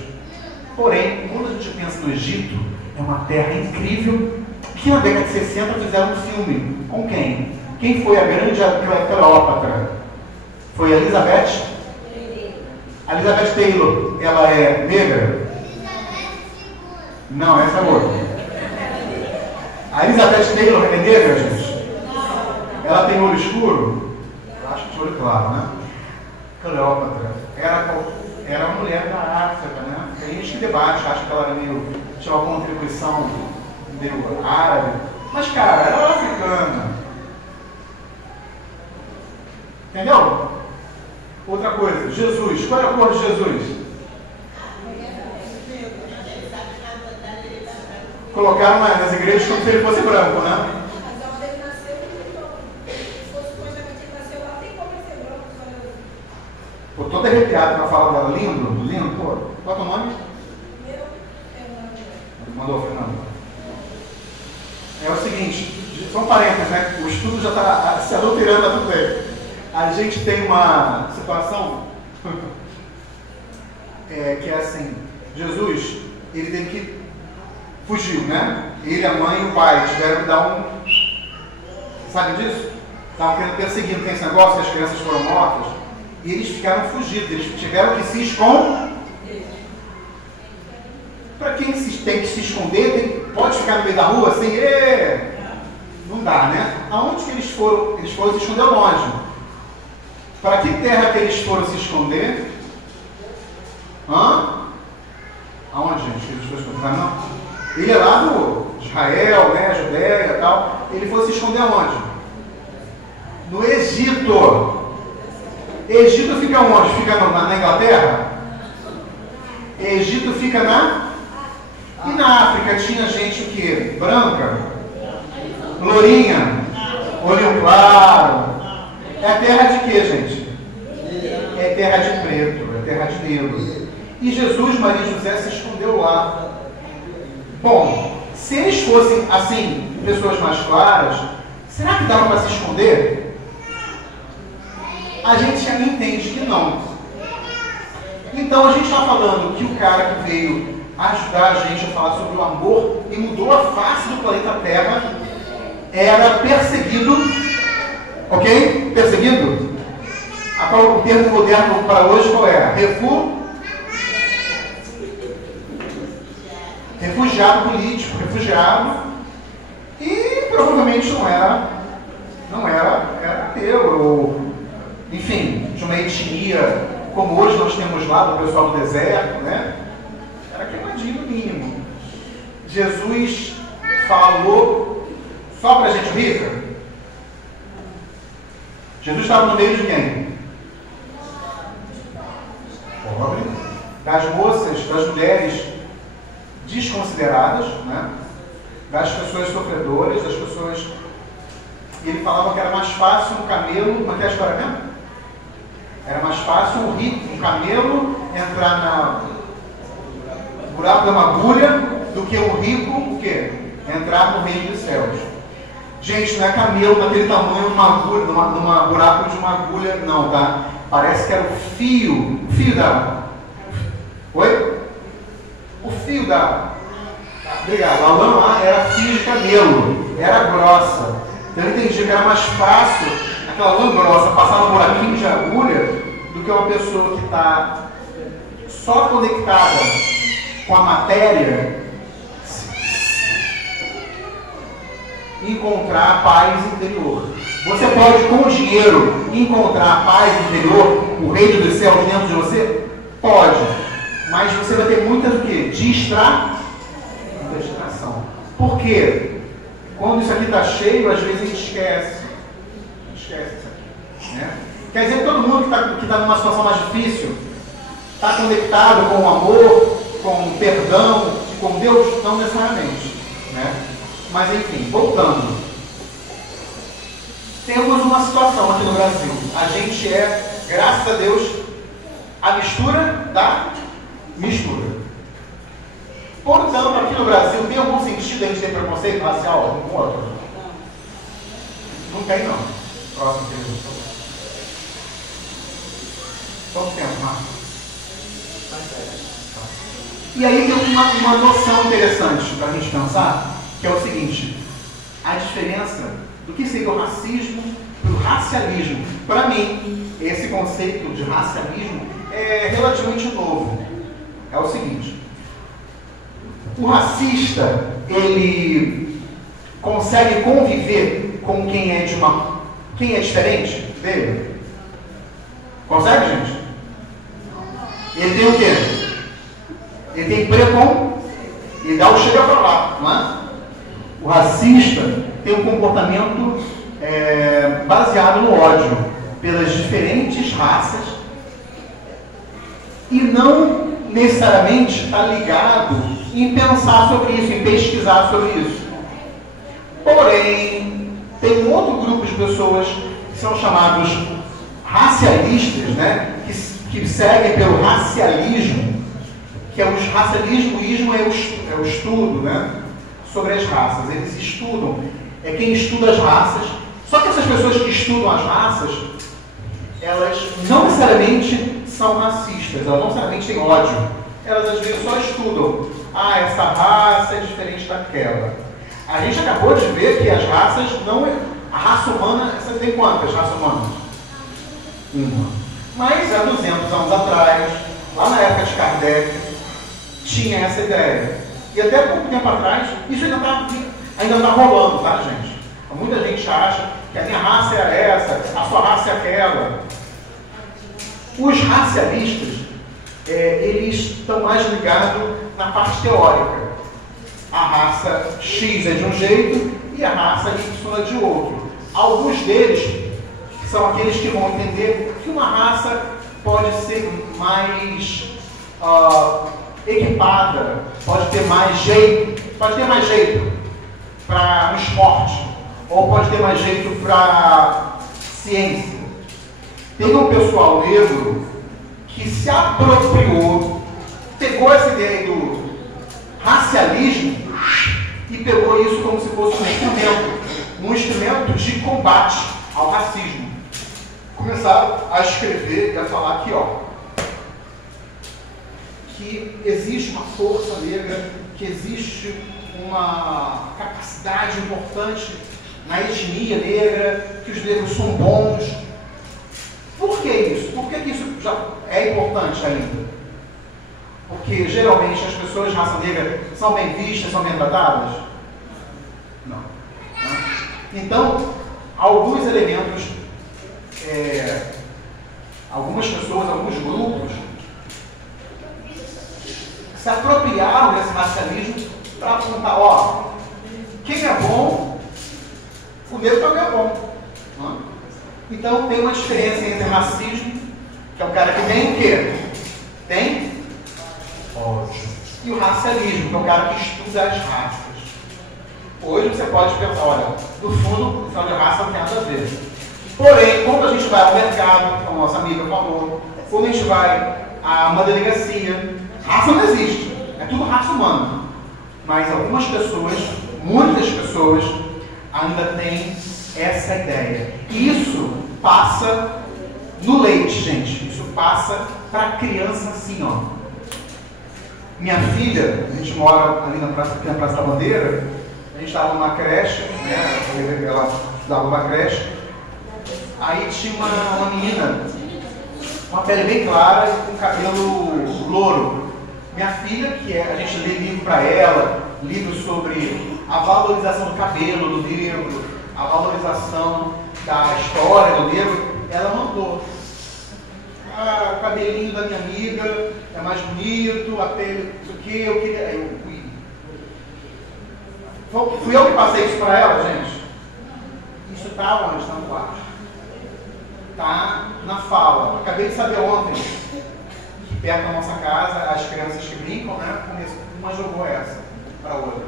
Porém, quando a gente pensa no Egito, é uma terra incrível, que na década de 60 fizeram um filme. Com quem? Quem foi a grande Cleópatra? Foi a Elizabeth? A Elizabeth Taylor, ela é negra? Não, essa é outra. A Elizabeth Taylor é negra, gente? Ela tem olho escuro? Eu acho que tinha olho claro, né? Cleópatra era uma mulher da África, né? Tem gente que debate, acha que ela era tinha uma contribuição meio árabe, mas cara, ela era africana. Entendeu? Outra coisa, Jesus, qual é a cor de Jesus? Colocaram nas igrejas como se ele fosse branco, né? Estou todo arrepiado com a fala dela. Lindo, lindo. Pô, qual é o teu nome? Mandou, Fernando. É o seguinte, são parênteses, né? O estudo já está se adulterando há muito tempo. A gente tem uma situação que é assim, Jesus, ele teve que fugiu, né? Ele, a mãe e o pai tiveram que dar um... Sabe disso? Estavam perseguindo, tem esse negócio, que as crianças foram mortas. E eles ficaram fugidos, eles tiveram que se esconder. Para quem tem que se esconder, pode ficar no meio da rua assim, não dá, né? Aonde que eles foram? Eles foram se esconder longe. Para que terra que eles foram se esconder? Aonde, gente? Eles foram se esconder? Não? Ele é lá do Israel, né? Judéia e tal. Ele foi se esconder aonde? No Egito. Egito fica onde? Fica na Inglaterra? Egito fica E na África tinha gente o quê? Branca? Lourinha? Olho claro? É terra de quê, gente? É terra de preto, é terra de negro. E Jesus, Maria e José se escondeu lá. Bom, se eles fossem, assim, pessoas mais claras, será que dava para se esconder? A gente já entende que não. Então a gente está falando que o cara que veio ajudar a gente a falar sobre o amor e mudou a face do planeta Terra era perseguido, ok? Perseguido? O termo moderno para hoje qual é? Refugiado político, refugiado, e provavelmente não era ateu, ou enfim, de uma etnia, como hoje nós temos lá do pessoal do deserto, né? Era queimadinho no mínimo. Jesus falou só para gente rica? Jesus estava no meio de quem? Pobre. Das moças, das mulheres desconsideradas, né? Das pessoas sofredoras, das pessoas... E ele falava que era mais fácil um camelo... Como é que é a história mesmo? Era mais fácil um camelo entrar no buraco de uma agulha do que um rico, o quê? Entrar no reino dos céus. Gente, não é camelo daquele tamanho, numa agulha, numa buraco de uma agulha, não, tá? Parece que era o fio da... Oi? O fio da... Obrigado. A lã lá era fio de camelo, era grossa. Então eu entendi que era mais fácil aquela lã grossa passar no buraquinho de agulha do que uma pessoa que está só conectada com a matéria encontrar paz interior. Você pode, com o dinheiro, encontrar a paz interior, o reino dos céus dentro de você? Pode. Mas você vai ter muita o quê? Distração. Por quê? Quando isso aqui está cheio, às vezes a gente esquece. Esquece isso aqui. Né? Quer dizer que todo mundo que está numa situação mais difícil está conectado com o amor, com o perdão, com Deus? Não necessariamente. Né? Mas enfim, voltando. Temos uma situação aqui no Brasil. A gente é, graças a Deus, a mistura da mistura. Portanto, aqui no Brasil, tem algum sentido a gente ter preconceito racial com o outro? Não tem, não. Próximo pergunta. Quanto tempo, Marcos? E aí tem uma noção interessante para a gente pensar, que é o seguinte: a diferença do que seria o racismo para o racialismo. Para mim, esse conceito de racialismo é relativamente novo. É o seguinte: o racista, ele consegue conviver com quem é diferente dele? Consegue, gente? Ele tem o quê? Ele tem preconceito. E dá o chega para lá, não é? O racista tem um comportamento baseado no ódio pelas diferentes raças e não necessariamente está ligado em pensar sobre isso, em pesquisar sobre isso. Porém, tem um outro grupo de pessoas que são chamados racialistas, né? que seguem pelo racialismo, que é o racialismo é o estudo, né? Sobre as raças. Eles estudam, é quem estuda as raças. Só que essas pessoas que estudam as raças, elas não necessariamente são racistas, elas não necessariamente têm ódio. Elas às vezes só estudam. Ah, essa raça é diferente daquela. A gente acabou de ver que as raças não... A raça humana, você tem quantas raças humanas? Uma. Mas há 200 anos atrás, lá na época de Kardec, tinha essa ideia. E até pouco tempo atrás, isso ainda está rolando, tá, gente? Muita gente acha que a minha raça é essa, a sua raça é aquela. Os racialistas, eles estão mais ligados na parte teórica. A raça X é de um jeito e a raça Y é de outro. Alguns deles são aqueles que vão entender que uma raça pode ser mais equipada, pode ter mais jeito para o esporte, ou pode ter mais jeito para ciência. Tem um pessoal negro que se apropriou, pegou essa ideia do racialismo e pegou isso como se fosse um instrumento de combate ao racismo. Começaram a escrever e a falar aqui, que existe uma força negra, que existe uma capacidade importante na etnia negra, que os negros são bons. Por que isso? Por que isso já é importante ainda? Porque geralmente as pessoas de raça negra são bem vistas, são bem tratadas? Não. Então, alguns elementos, algumas pessoas, alguns grupos se apropriaram desse racialismo para apontar, quem é bom, o negro também é bom. Não? Então tem uma diferença entre racismo, que é o cara que tem o quê? Tem ódio. E o racialismo, que é o cara que estuda as raças. Hoje você pode pensar, no fundo, o final de raça não tem nada a ver. Porém, quando a gente vai ao mercado, como a nossa amiga falou, quando a gente vai a uma delegacia, raça não existe, é tudo raça humana. Mas algumas pessoas, muitas pessoas, ainda têm essa ideia. E isso passa no leite, gente. Isso passa para a criança assim, Minha filha, a gente mora ali na Praça da Bandeira, a gente estava numa creche, né? Ela estudava numa creche. Aí tinha uma menina, uma pele bem clara e com cabelo louro. Minha filha, a gente lê livro para ela, livros sobre a valorização do cabelo do negro, a valorização da história do negro, ela mandou. O cabelinho da minha amiga é mais bonito, a pele, isso aqui, eu queria. Fui eu que passei isso para ela, gente. Isso está onde? Está no quarto. Está na fala. Acabei de saber ontem que perto da nossa casa, as crianças que brincam, né? Uma jogou essa para a outra.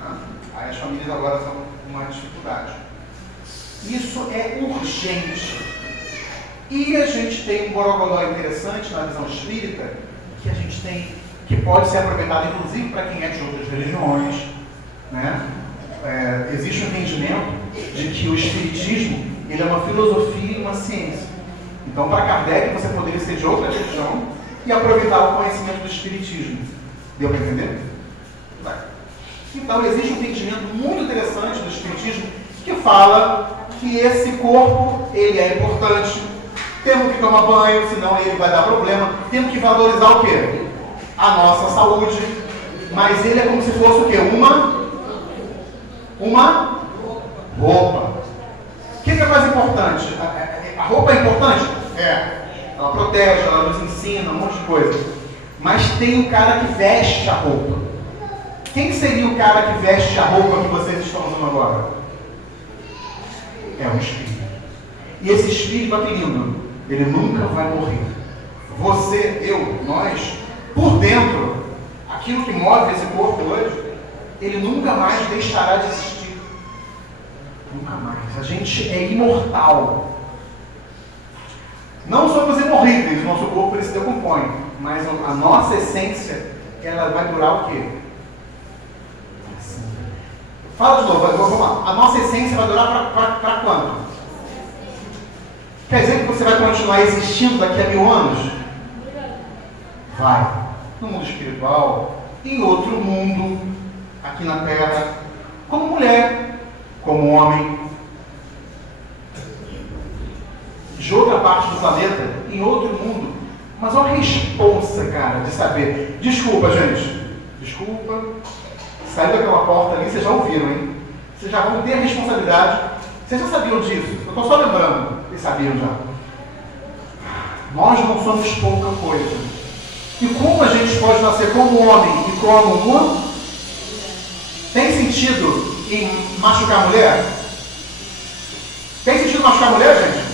Tá? Aí as famílias agora são uma dificuldade. Isso é urgente. E a gente tem um borogodó interessante na visão espírita, que a gente tem, que pode ser aproveitado inclusive para quem é de outras religiões, né? Existe um entendimento de que o espiritismo ele é uma filosofia e uma ciência. Então, para Kardec, você poderia ser de outra religião e aproveitar o conhecimento do espiritismo. Deu para entender? Vai. Então, existe um entendimento muito interessante do espiritismo que fala que esse corpo ele é importante. Temos que tomar banho, senão ele vai dar problema. Temos que valorizar o quê? A nossa saúde. Mas ele é como se fosse o quê? Uma roupa. O que é mais importante? A roupa é importante? Ela protege, ela nos ensina, um monte de coisa. Mas tem o cara que veste a roupa. Quem seria o cara que veste a roupa que vocês estão usando agora? É um espírito. E esse espírito, olha que lindo, ele nunca vai morrer. Você, eu, nós, por dentro, aquilo que move esse corpo hoje, ele nunca mais deixará de existir. Nunca mais. A gente é imortal. Não somos imorríveis, o nosso corpo ele se decompõe, mas a nossa essência, ela vai durar o quê? Fala de novo, vamos lá. A nossa essência vai durar para quanto? Quer dizer que você vai continuar existindo daqui a 1000 anos? Vai. No mundo espiritual, em outro mundo, aqui na Terra, como mulher, como homem, de outra parte do planeta, em outro mundo. Mas olha a responsa, cara, de saber. Desculpa, gente. Desculpa. Saiu daquela porta ali, vocês já ouviram, hein? Vocês já vão ter a responsabilidade. Vocês já sabiam disso? Eu estou só lembrando. Vocês sabiam já. Nós não somos pouca coisa. E como a gente pode nascer como homem e como mulher? Tem sentido em machucar a mulher? Tem sentido machucar a mulher, gente?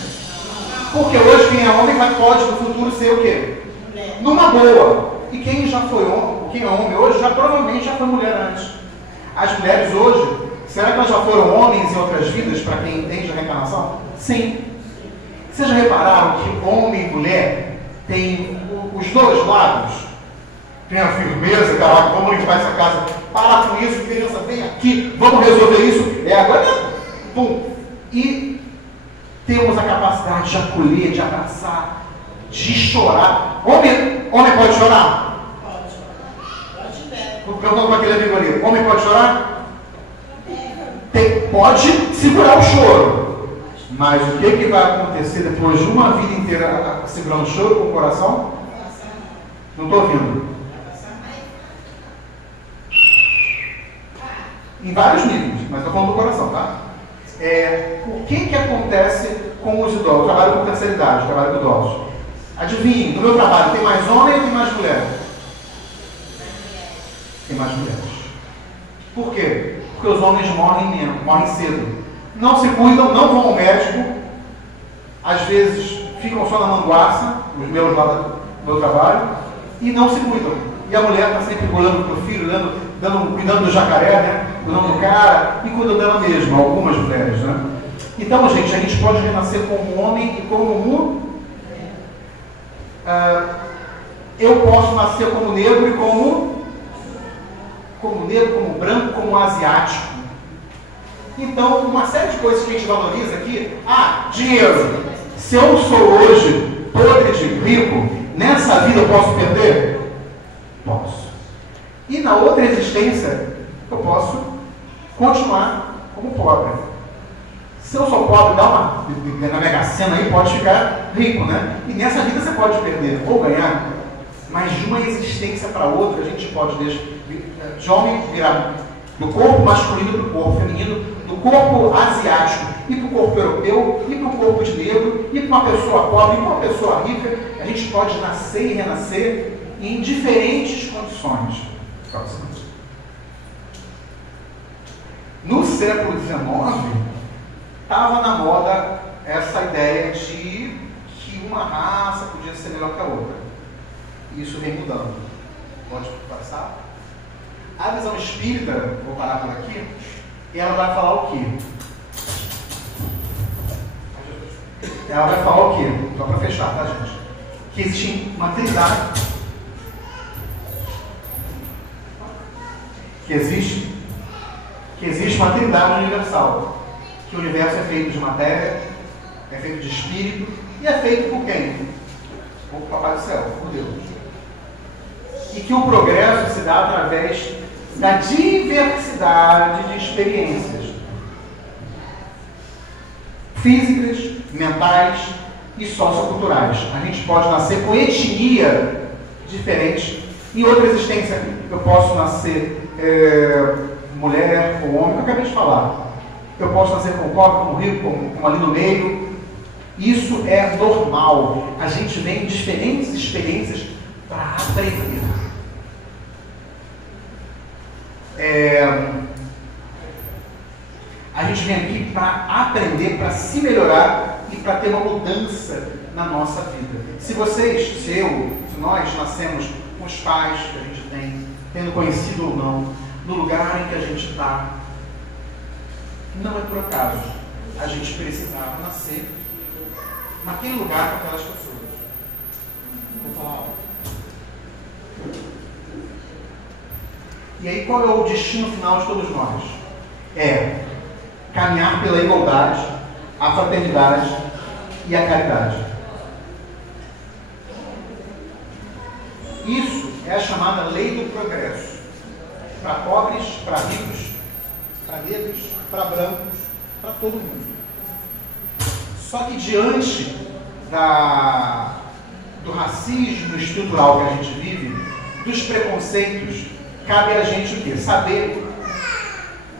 Porque hoje quem é homem pode no futuro ser o quê? Numa boa. E quem já foi homem, quem é homem hoje, já provavelmente já foi mulher antes. As mulheres hoje, será que elas já foram homens em outras vidas, para quem entende a reencarnação? Sim. Vocês já repararam que homem e mulher tem os dois lados? Tem a firmeza, caraca, vamos limpar essa casa. Para com isso, criança, vem aqui, vamos resolver isso. Agora, pum. E temos a capacidade de acolher, de abraçar, de chorar. Homem pode chorar? Pode. Perguntando para aquele amigo ali, homem pode chorar? Pode segurar o choro. Mas o que vai acontecer depois de uma vida inteira segurando o choro com o coração? Não estou ouvindo. Em vários níveis, mas estou falando do coração, tá? O que acontece com os idosos? Eu trabalho com terceira idade, trabalho com idosos. Adivinhe, no meu trabalho tem mais homem ou tem mais mulher? Tem mais mulheres. Por quê? Porque os homens morrem cedo. Não se cuidam, não vão ao médico. Às vezes ficam só na manguaça, os meus lá do meu trabalho, e não se cuidam. E a mulher está sempre olhando para o filho, cuidando do jacaré, né? Cuidando do cara e cuidando dela mesma, algumas mulheres, né? Então, gente, a gente pode renascer como homem e como mulher. Eu posso nascer como negro e como negro, como branco, como asiático. Então, uma série de coisas que a gente valoriza aqui. Dinheiro. Se eu sou hoje podre de rico, nessa vida eu posso perder? Posso. E na outra existência, eu posso continuar como pobre. Se eu sou pobre, na Mega Sena aí, pode ficar rico, né? E nessa vida você pode perder ou ganhar. mas de uma existência para outra, a gente pode de homem virar do corpo masculino para o corpo feminino, do corpo asiático e para o corpo europeu, e para o corpo de negro, e para uma pessoa pobre, e para uma pessoa rica. A gente pode nascer e renascer em diferentes condições. No século XIX, estava na moda essa ideia de que uma raça podia ser melhor que a outra. Isso vem mudando. Pode passar? A visão espírita, vou parar por aqui, ela vai falar o quê? Ela vai falar o quê? Só para fechar, tá, gente? Que existe uma trindade. Que existe uma trindade universal. Que o universo é feito de matéria, é feito de espírito, e é feito por quem? Por Papai do Céu, por Deus. E que o progresso se dá através da diversidade de experiências físicas, mentais e socioculturais. A gente pode nascer com etnia diferente. Em outra existência, eu posso nascer mulher ou homem, que eu acabei de falar. Eu posso nascer como pobre, como rico, como ali no meio. Isso é normal. A gente vem em diferentes experiências para aprender. A gente vem aqui para aprender, para se melhorar e para ter uma mudança na nossa vida. Se nós nascemos com os pais que a gente tem, tendo conhecido ou não, no lugar em que a gente está, não é por acaso. A gente precisava nascer naquele lugar com aquelas pessoas. Vou falar algo. E aí, qual é o destino final de todos nós? É caminhar pela igualdade, a fraternidade e a caridade. Isso é a chamada lei do progresso. Para pobres, para ricos, para negros, para brancos, para todo mundo. Só que diante do racismo estrutural que a gente vive, dos preconceitos, cabe a gente o quê? Saber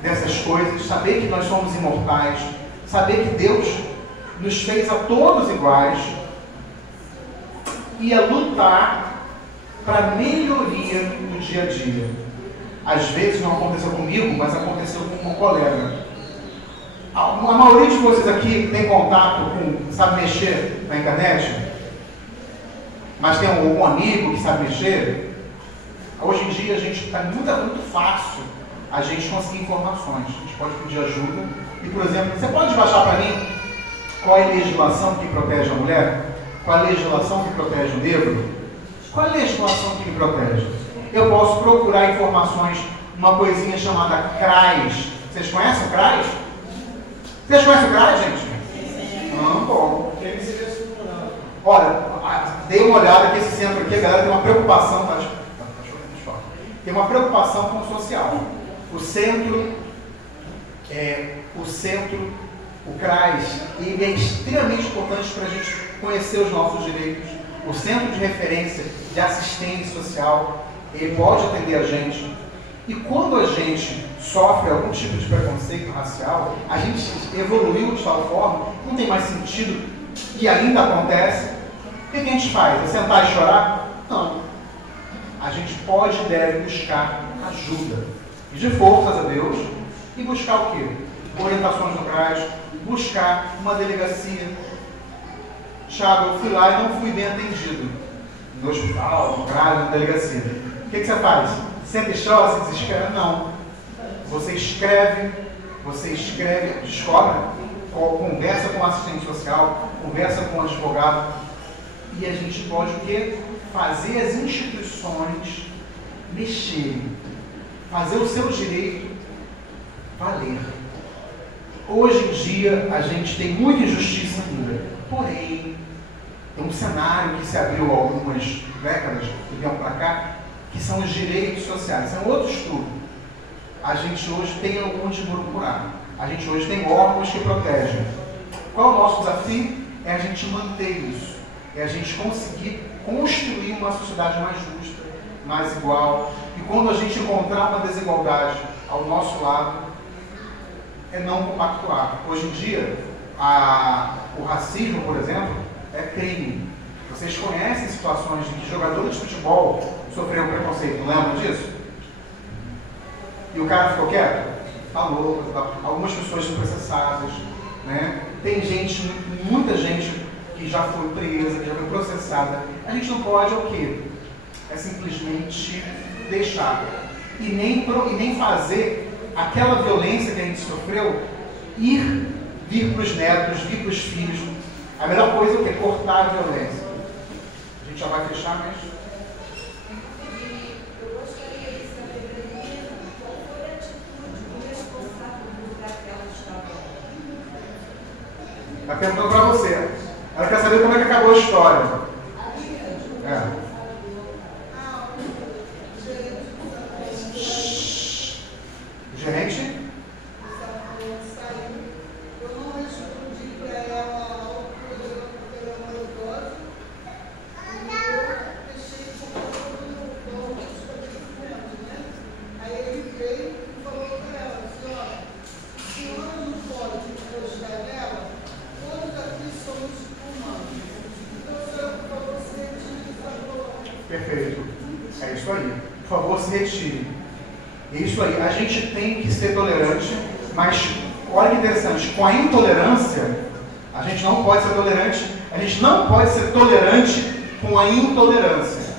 dessas coisas, saber que nós somos imortais, saber que Deus nos fez a todos iguais e a lutar para melhoria no dia a dia. Às vezes não aconteceu comigo, mas aconteceu com um colega. A maioria de vocês aqui tem contato com, sabe mexer na internet? Mas tem algum amigo que sabe mexer? Hoje em dia está muito fácil a gente conseguir informações. A gente pode pedir ajuda. E, por exemplo, você pode baixar para mim qual é a legislação que protege a mulher? Qual é a legislação que protege o negro? Qual é a legislação que me protege? Eu posso procurar informações numa coisinha chamada CRAS. Vocês conhecem o CRAS? Vocês conhecem o CRAS, gente? Não, bom. Olha, dei uma olhada que esse centro aqui, a galera tem uma preocupação, tem uma preocupação com o social. O CRAS, ele é extremamente importante para a gente conhecer os nossos direitos. O Centro de Referência de Assistência Social, ele pode atender a gente. E quando a gente sofre algum tipo de preconceito racial, a gente evoluiu de tal forma, não tem mais sentido, e ainda acontece. O que a gente faz? É sentar e chorar? Não. A gente pode e deve buscar ajuda. Pedir forças a Deus e buscar o quê? Orientações no CRAS, buscar uma delegacia. Thiago, eu fui lá e não fui bem atendido. No hospital, no CRAS, na delegacia. O que você faz? Senta e chora, se desespera? Não. Você escreve, descobre, conversa com o assistente social, conversa com o advogado. E a gente pode o quê? Fazer as instituições mexerem, fazer o seu direito valer. Hoje em dia a gente tem muita injustiça ainda, porém tem um cenário que se abriu há algumas décadas de tempo para cá, que são os direitos sociais. É um outro estudo. A gente hoje tem onde procurar. A gente hoje tem órgãos que protegem. Qual é o nosso desafio? É a gente manter isso. É a gente conseguir construir uma sociedade mais justa, mais igual. E quando a gente encontrar uma desigualdade ao nosso lado, é não compactuar. Hoje em dia, o racismo, por exemplo, é crime. Vocês conhecem situações em que jogadores de futebol sofreram preconceito, não lembram disso? E o cara ficou quieto? Falou. Algumas pessoas são processadas, né? Tem gente, muita gente que já foi presa, que já foi processada. A gente não pode o quê? É simplesmente deixar. E nem fazer aquela violência que a gente sofreu vir para os netos, vir para os filhos. A melhor coisa é o quê? Cortar a violência. A gente já vai fechar, mas... Eu gostaria de saber qual foi a atitude do responsável do lugar que ela estava. Está perguntando para você. Ela quer saber como é que acabou a história. O gerente? Eu não respondi para ela a altura porque ela é maravilhosa. E eu deixei com os estabelecimento, né? Aí ele veio e falou para ela, senhora, a senhora não pode gostar dela, todos aqui somos humanos. Então, senhora, por favor, se retire dessa coloca. Perfeito. É isso aí. Por favor, se retire. É isso aí. A gente tem que ser tolerante, mas olha que interessante, com a intolerância, a gente não pode ser tolerante, a gente não pode ser tolerante com a intolerância.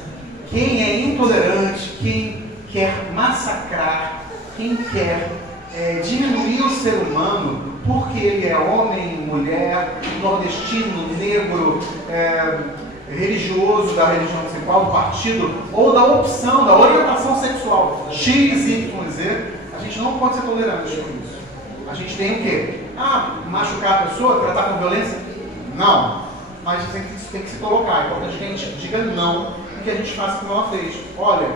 Quem é intolerante, quem quer massacrar, quem quer diminuir o ser humano, porque ele é homem, mulher, nordestino, negro, religioso da religião principal, do partido, ou da opção, da orientação sexual X, Y, Z, a gente não pode ser tolerante com isso. A gente tem o quê? Machucar a pessoa, tratar com violência? Não. Mas tem que se colocar. É importante que a gente diga não e que a gente faça como ela fez. Olha,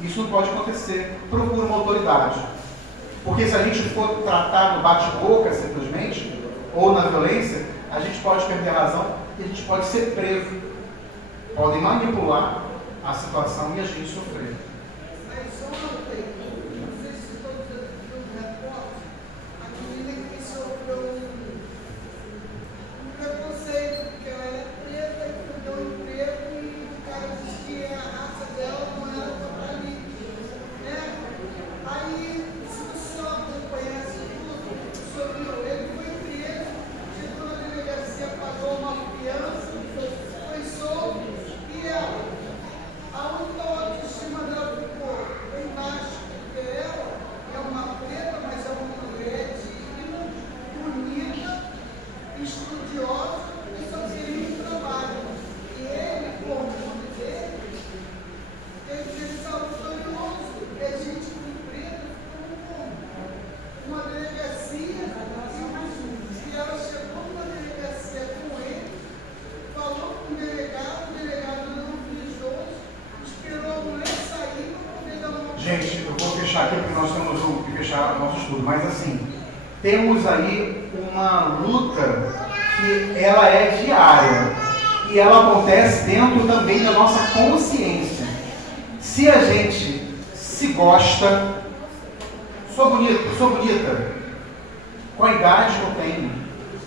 isso não pode acontecer. Procura uma autoridade. Porque se a gente for tratar no bate-boca simplesmente, ou na violência, a gente pode perder a razão e a gente pode ser preso. Podem manipular a situação e a gente sofrer. Mas ontem, não sei se todos viram o repórter, a menina que sofreu um preconceito, porque ela era preta e perdeu o emprego e o cara disse que a raça dela não era para ali. Né? Aí, se o senhor não conhece tudo, o senhor viu, ele foi preso, chegou na delegacia, pagou uma fiança, foi solto. E ela, a única autoestima dela ficou bem baixa, porque ela é uma preta, mas é uma mulher digna, bonita, estudiosa e só queria um trabalho. E ele, com o nome dele, ele saiu vitorioso, porque a gente com preta ficou com uma delegacia, e ela chegou numa delegacia com ele, falou com o delegado não religioso, esperou a mulher sair para poder dar uma... Gente, eu vou fechar aqui porque nós temos que fechar nosso estudo, mas assim, temos aí uma luta que ela é diária e ela acontece dentro também da nossa consciência. Se a gente se gosta, sou bonita, com a idade que eu tenho,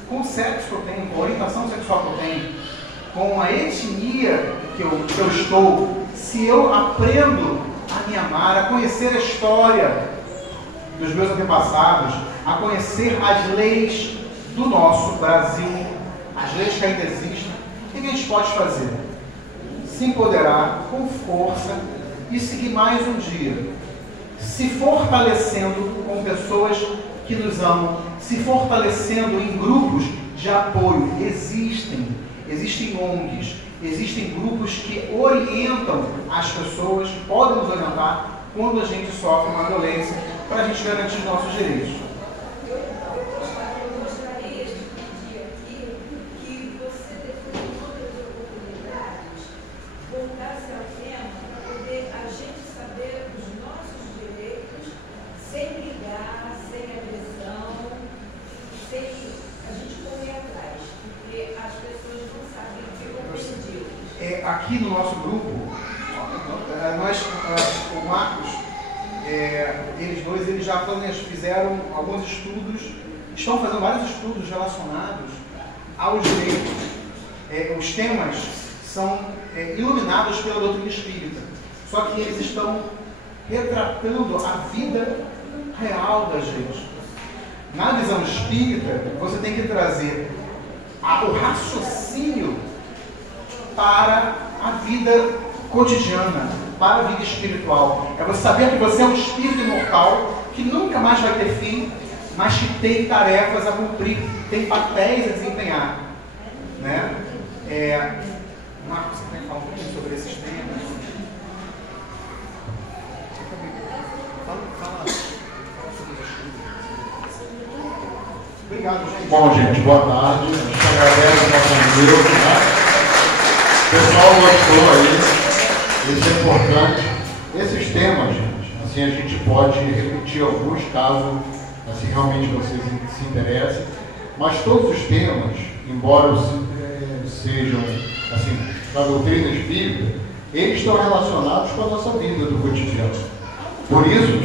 com o sexo que eu tenho, com a orientação sexual que eu tenho, com a etnia que eu estou, se eu aprendo a me amar, a conhecer a história dos meus antepassados, a conhecer as leis do nosso Brasil, as leis que ainda existem, o que a gente pode fazer? Se empoderar com força e seguir mais um dia, se fortalecendo com pessoas que nos amam, se fortalecendo em grupos de apoio. Existem ONGs, existem grupos que orientam as pessoas, podem nos orientar quando a gente sofre uma violência, para a gente garantir os nossos direitos. Eu gostaria de pedir aqui que você, depois de outras oportunidades, voltasse ao tema para poder a gente saber os nossos direitos sem brigar, sem agressão, sem a gente correr atrás, porque as pessoas não sabem o que vão pedir. aqui no nosso grupo, o Marcos, eles já fizeram alguns estudos, estão fazendo vários estudos relacionados aos negros. Os temas são iluminados pela doutrina espírita, só que eles estão retratando a vida real da gente. Na visão espírita, você tem que trazer o raciocínio para a vida cotidiana, para a vida espiritual. É você saber que você é um espírito imortal, que nunca mais vai ter fim, mas que tem tarefas a cumprir, tem papéis a desempenhar. Né? Marcos, você quer falar um pouquinho sobre esses temas? Fala. Obrigado, gente. Bom, gente, boa tarde. A gente agradece o nosso amigo, tá? O pessoal gostou aí. Isso é importante. Esses temas, gente, assim, a gente pode repetir alguns caso assim, realmente vocês se interessem. Mas todos os temas, embora sejam assim, da doutrina espírita, eles estão relacionados com a nossa vida do cotidiano. Por isso que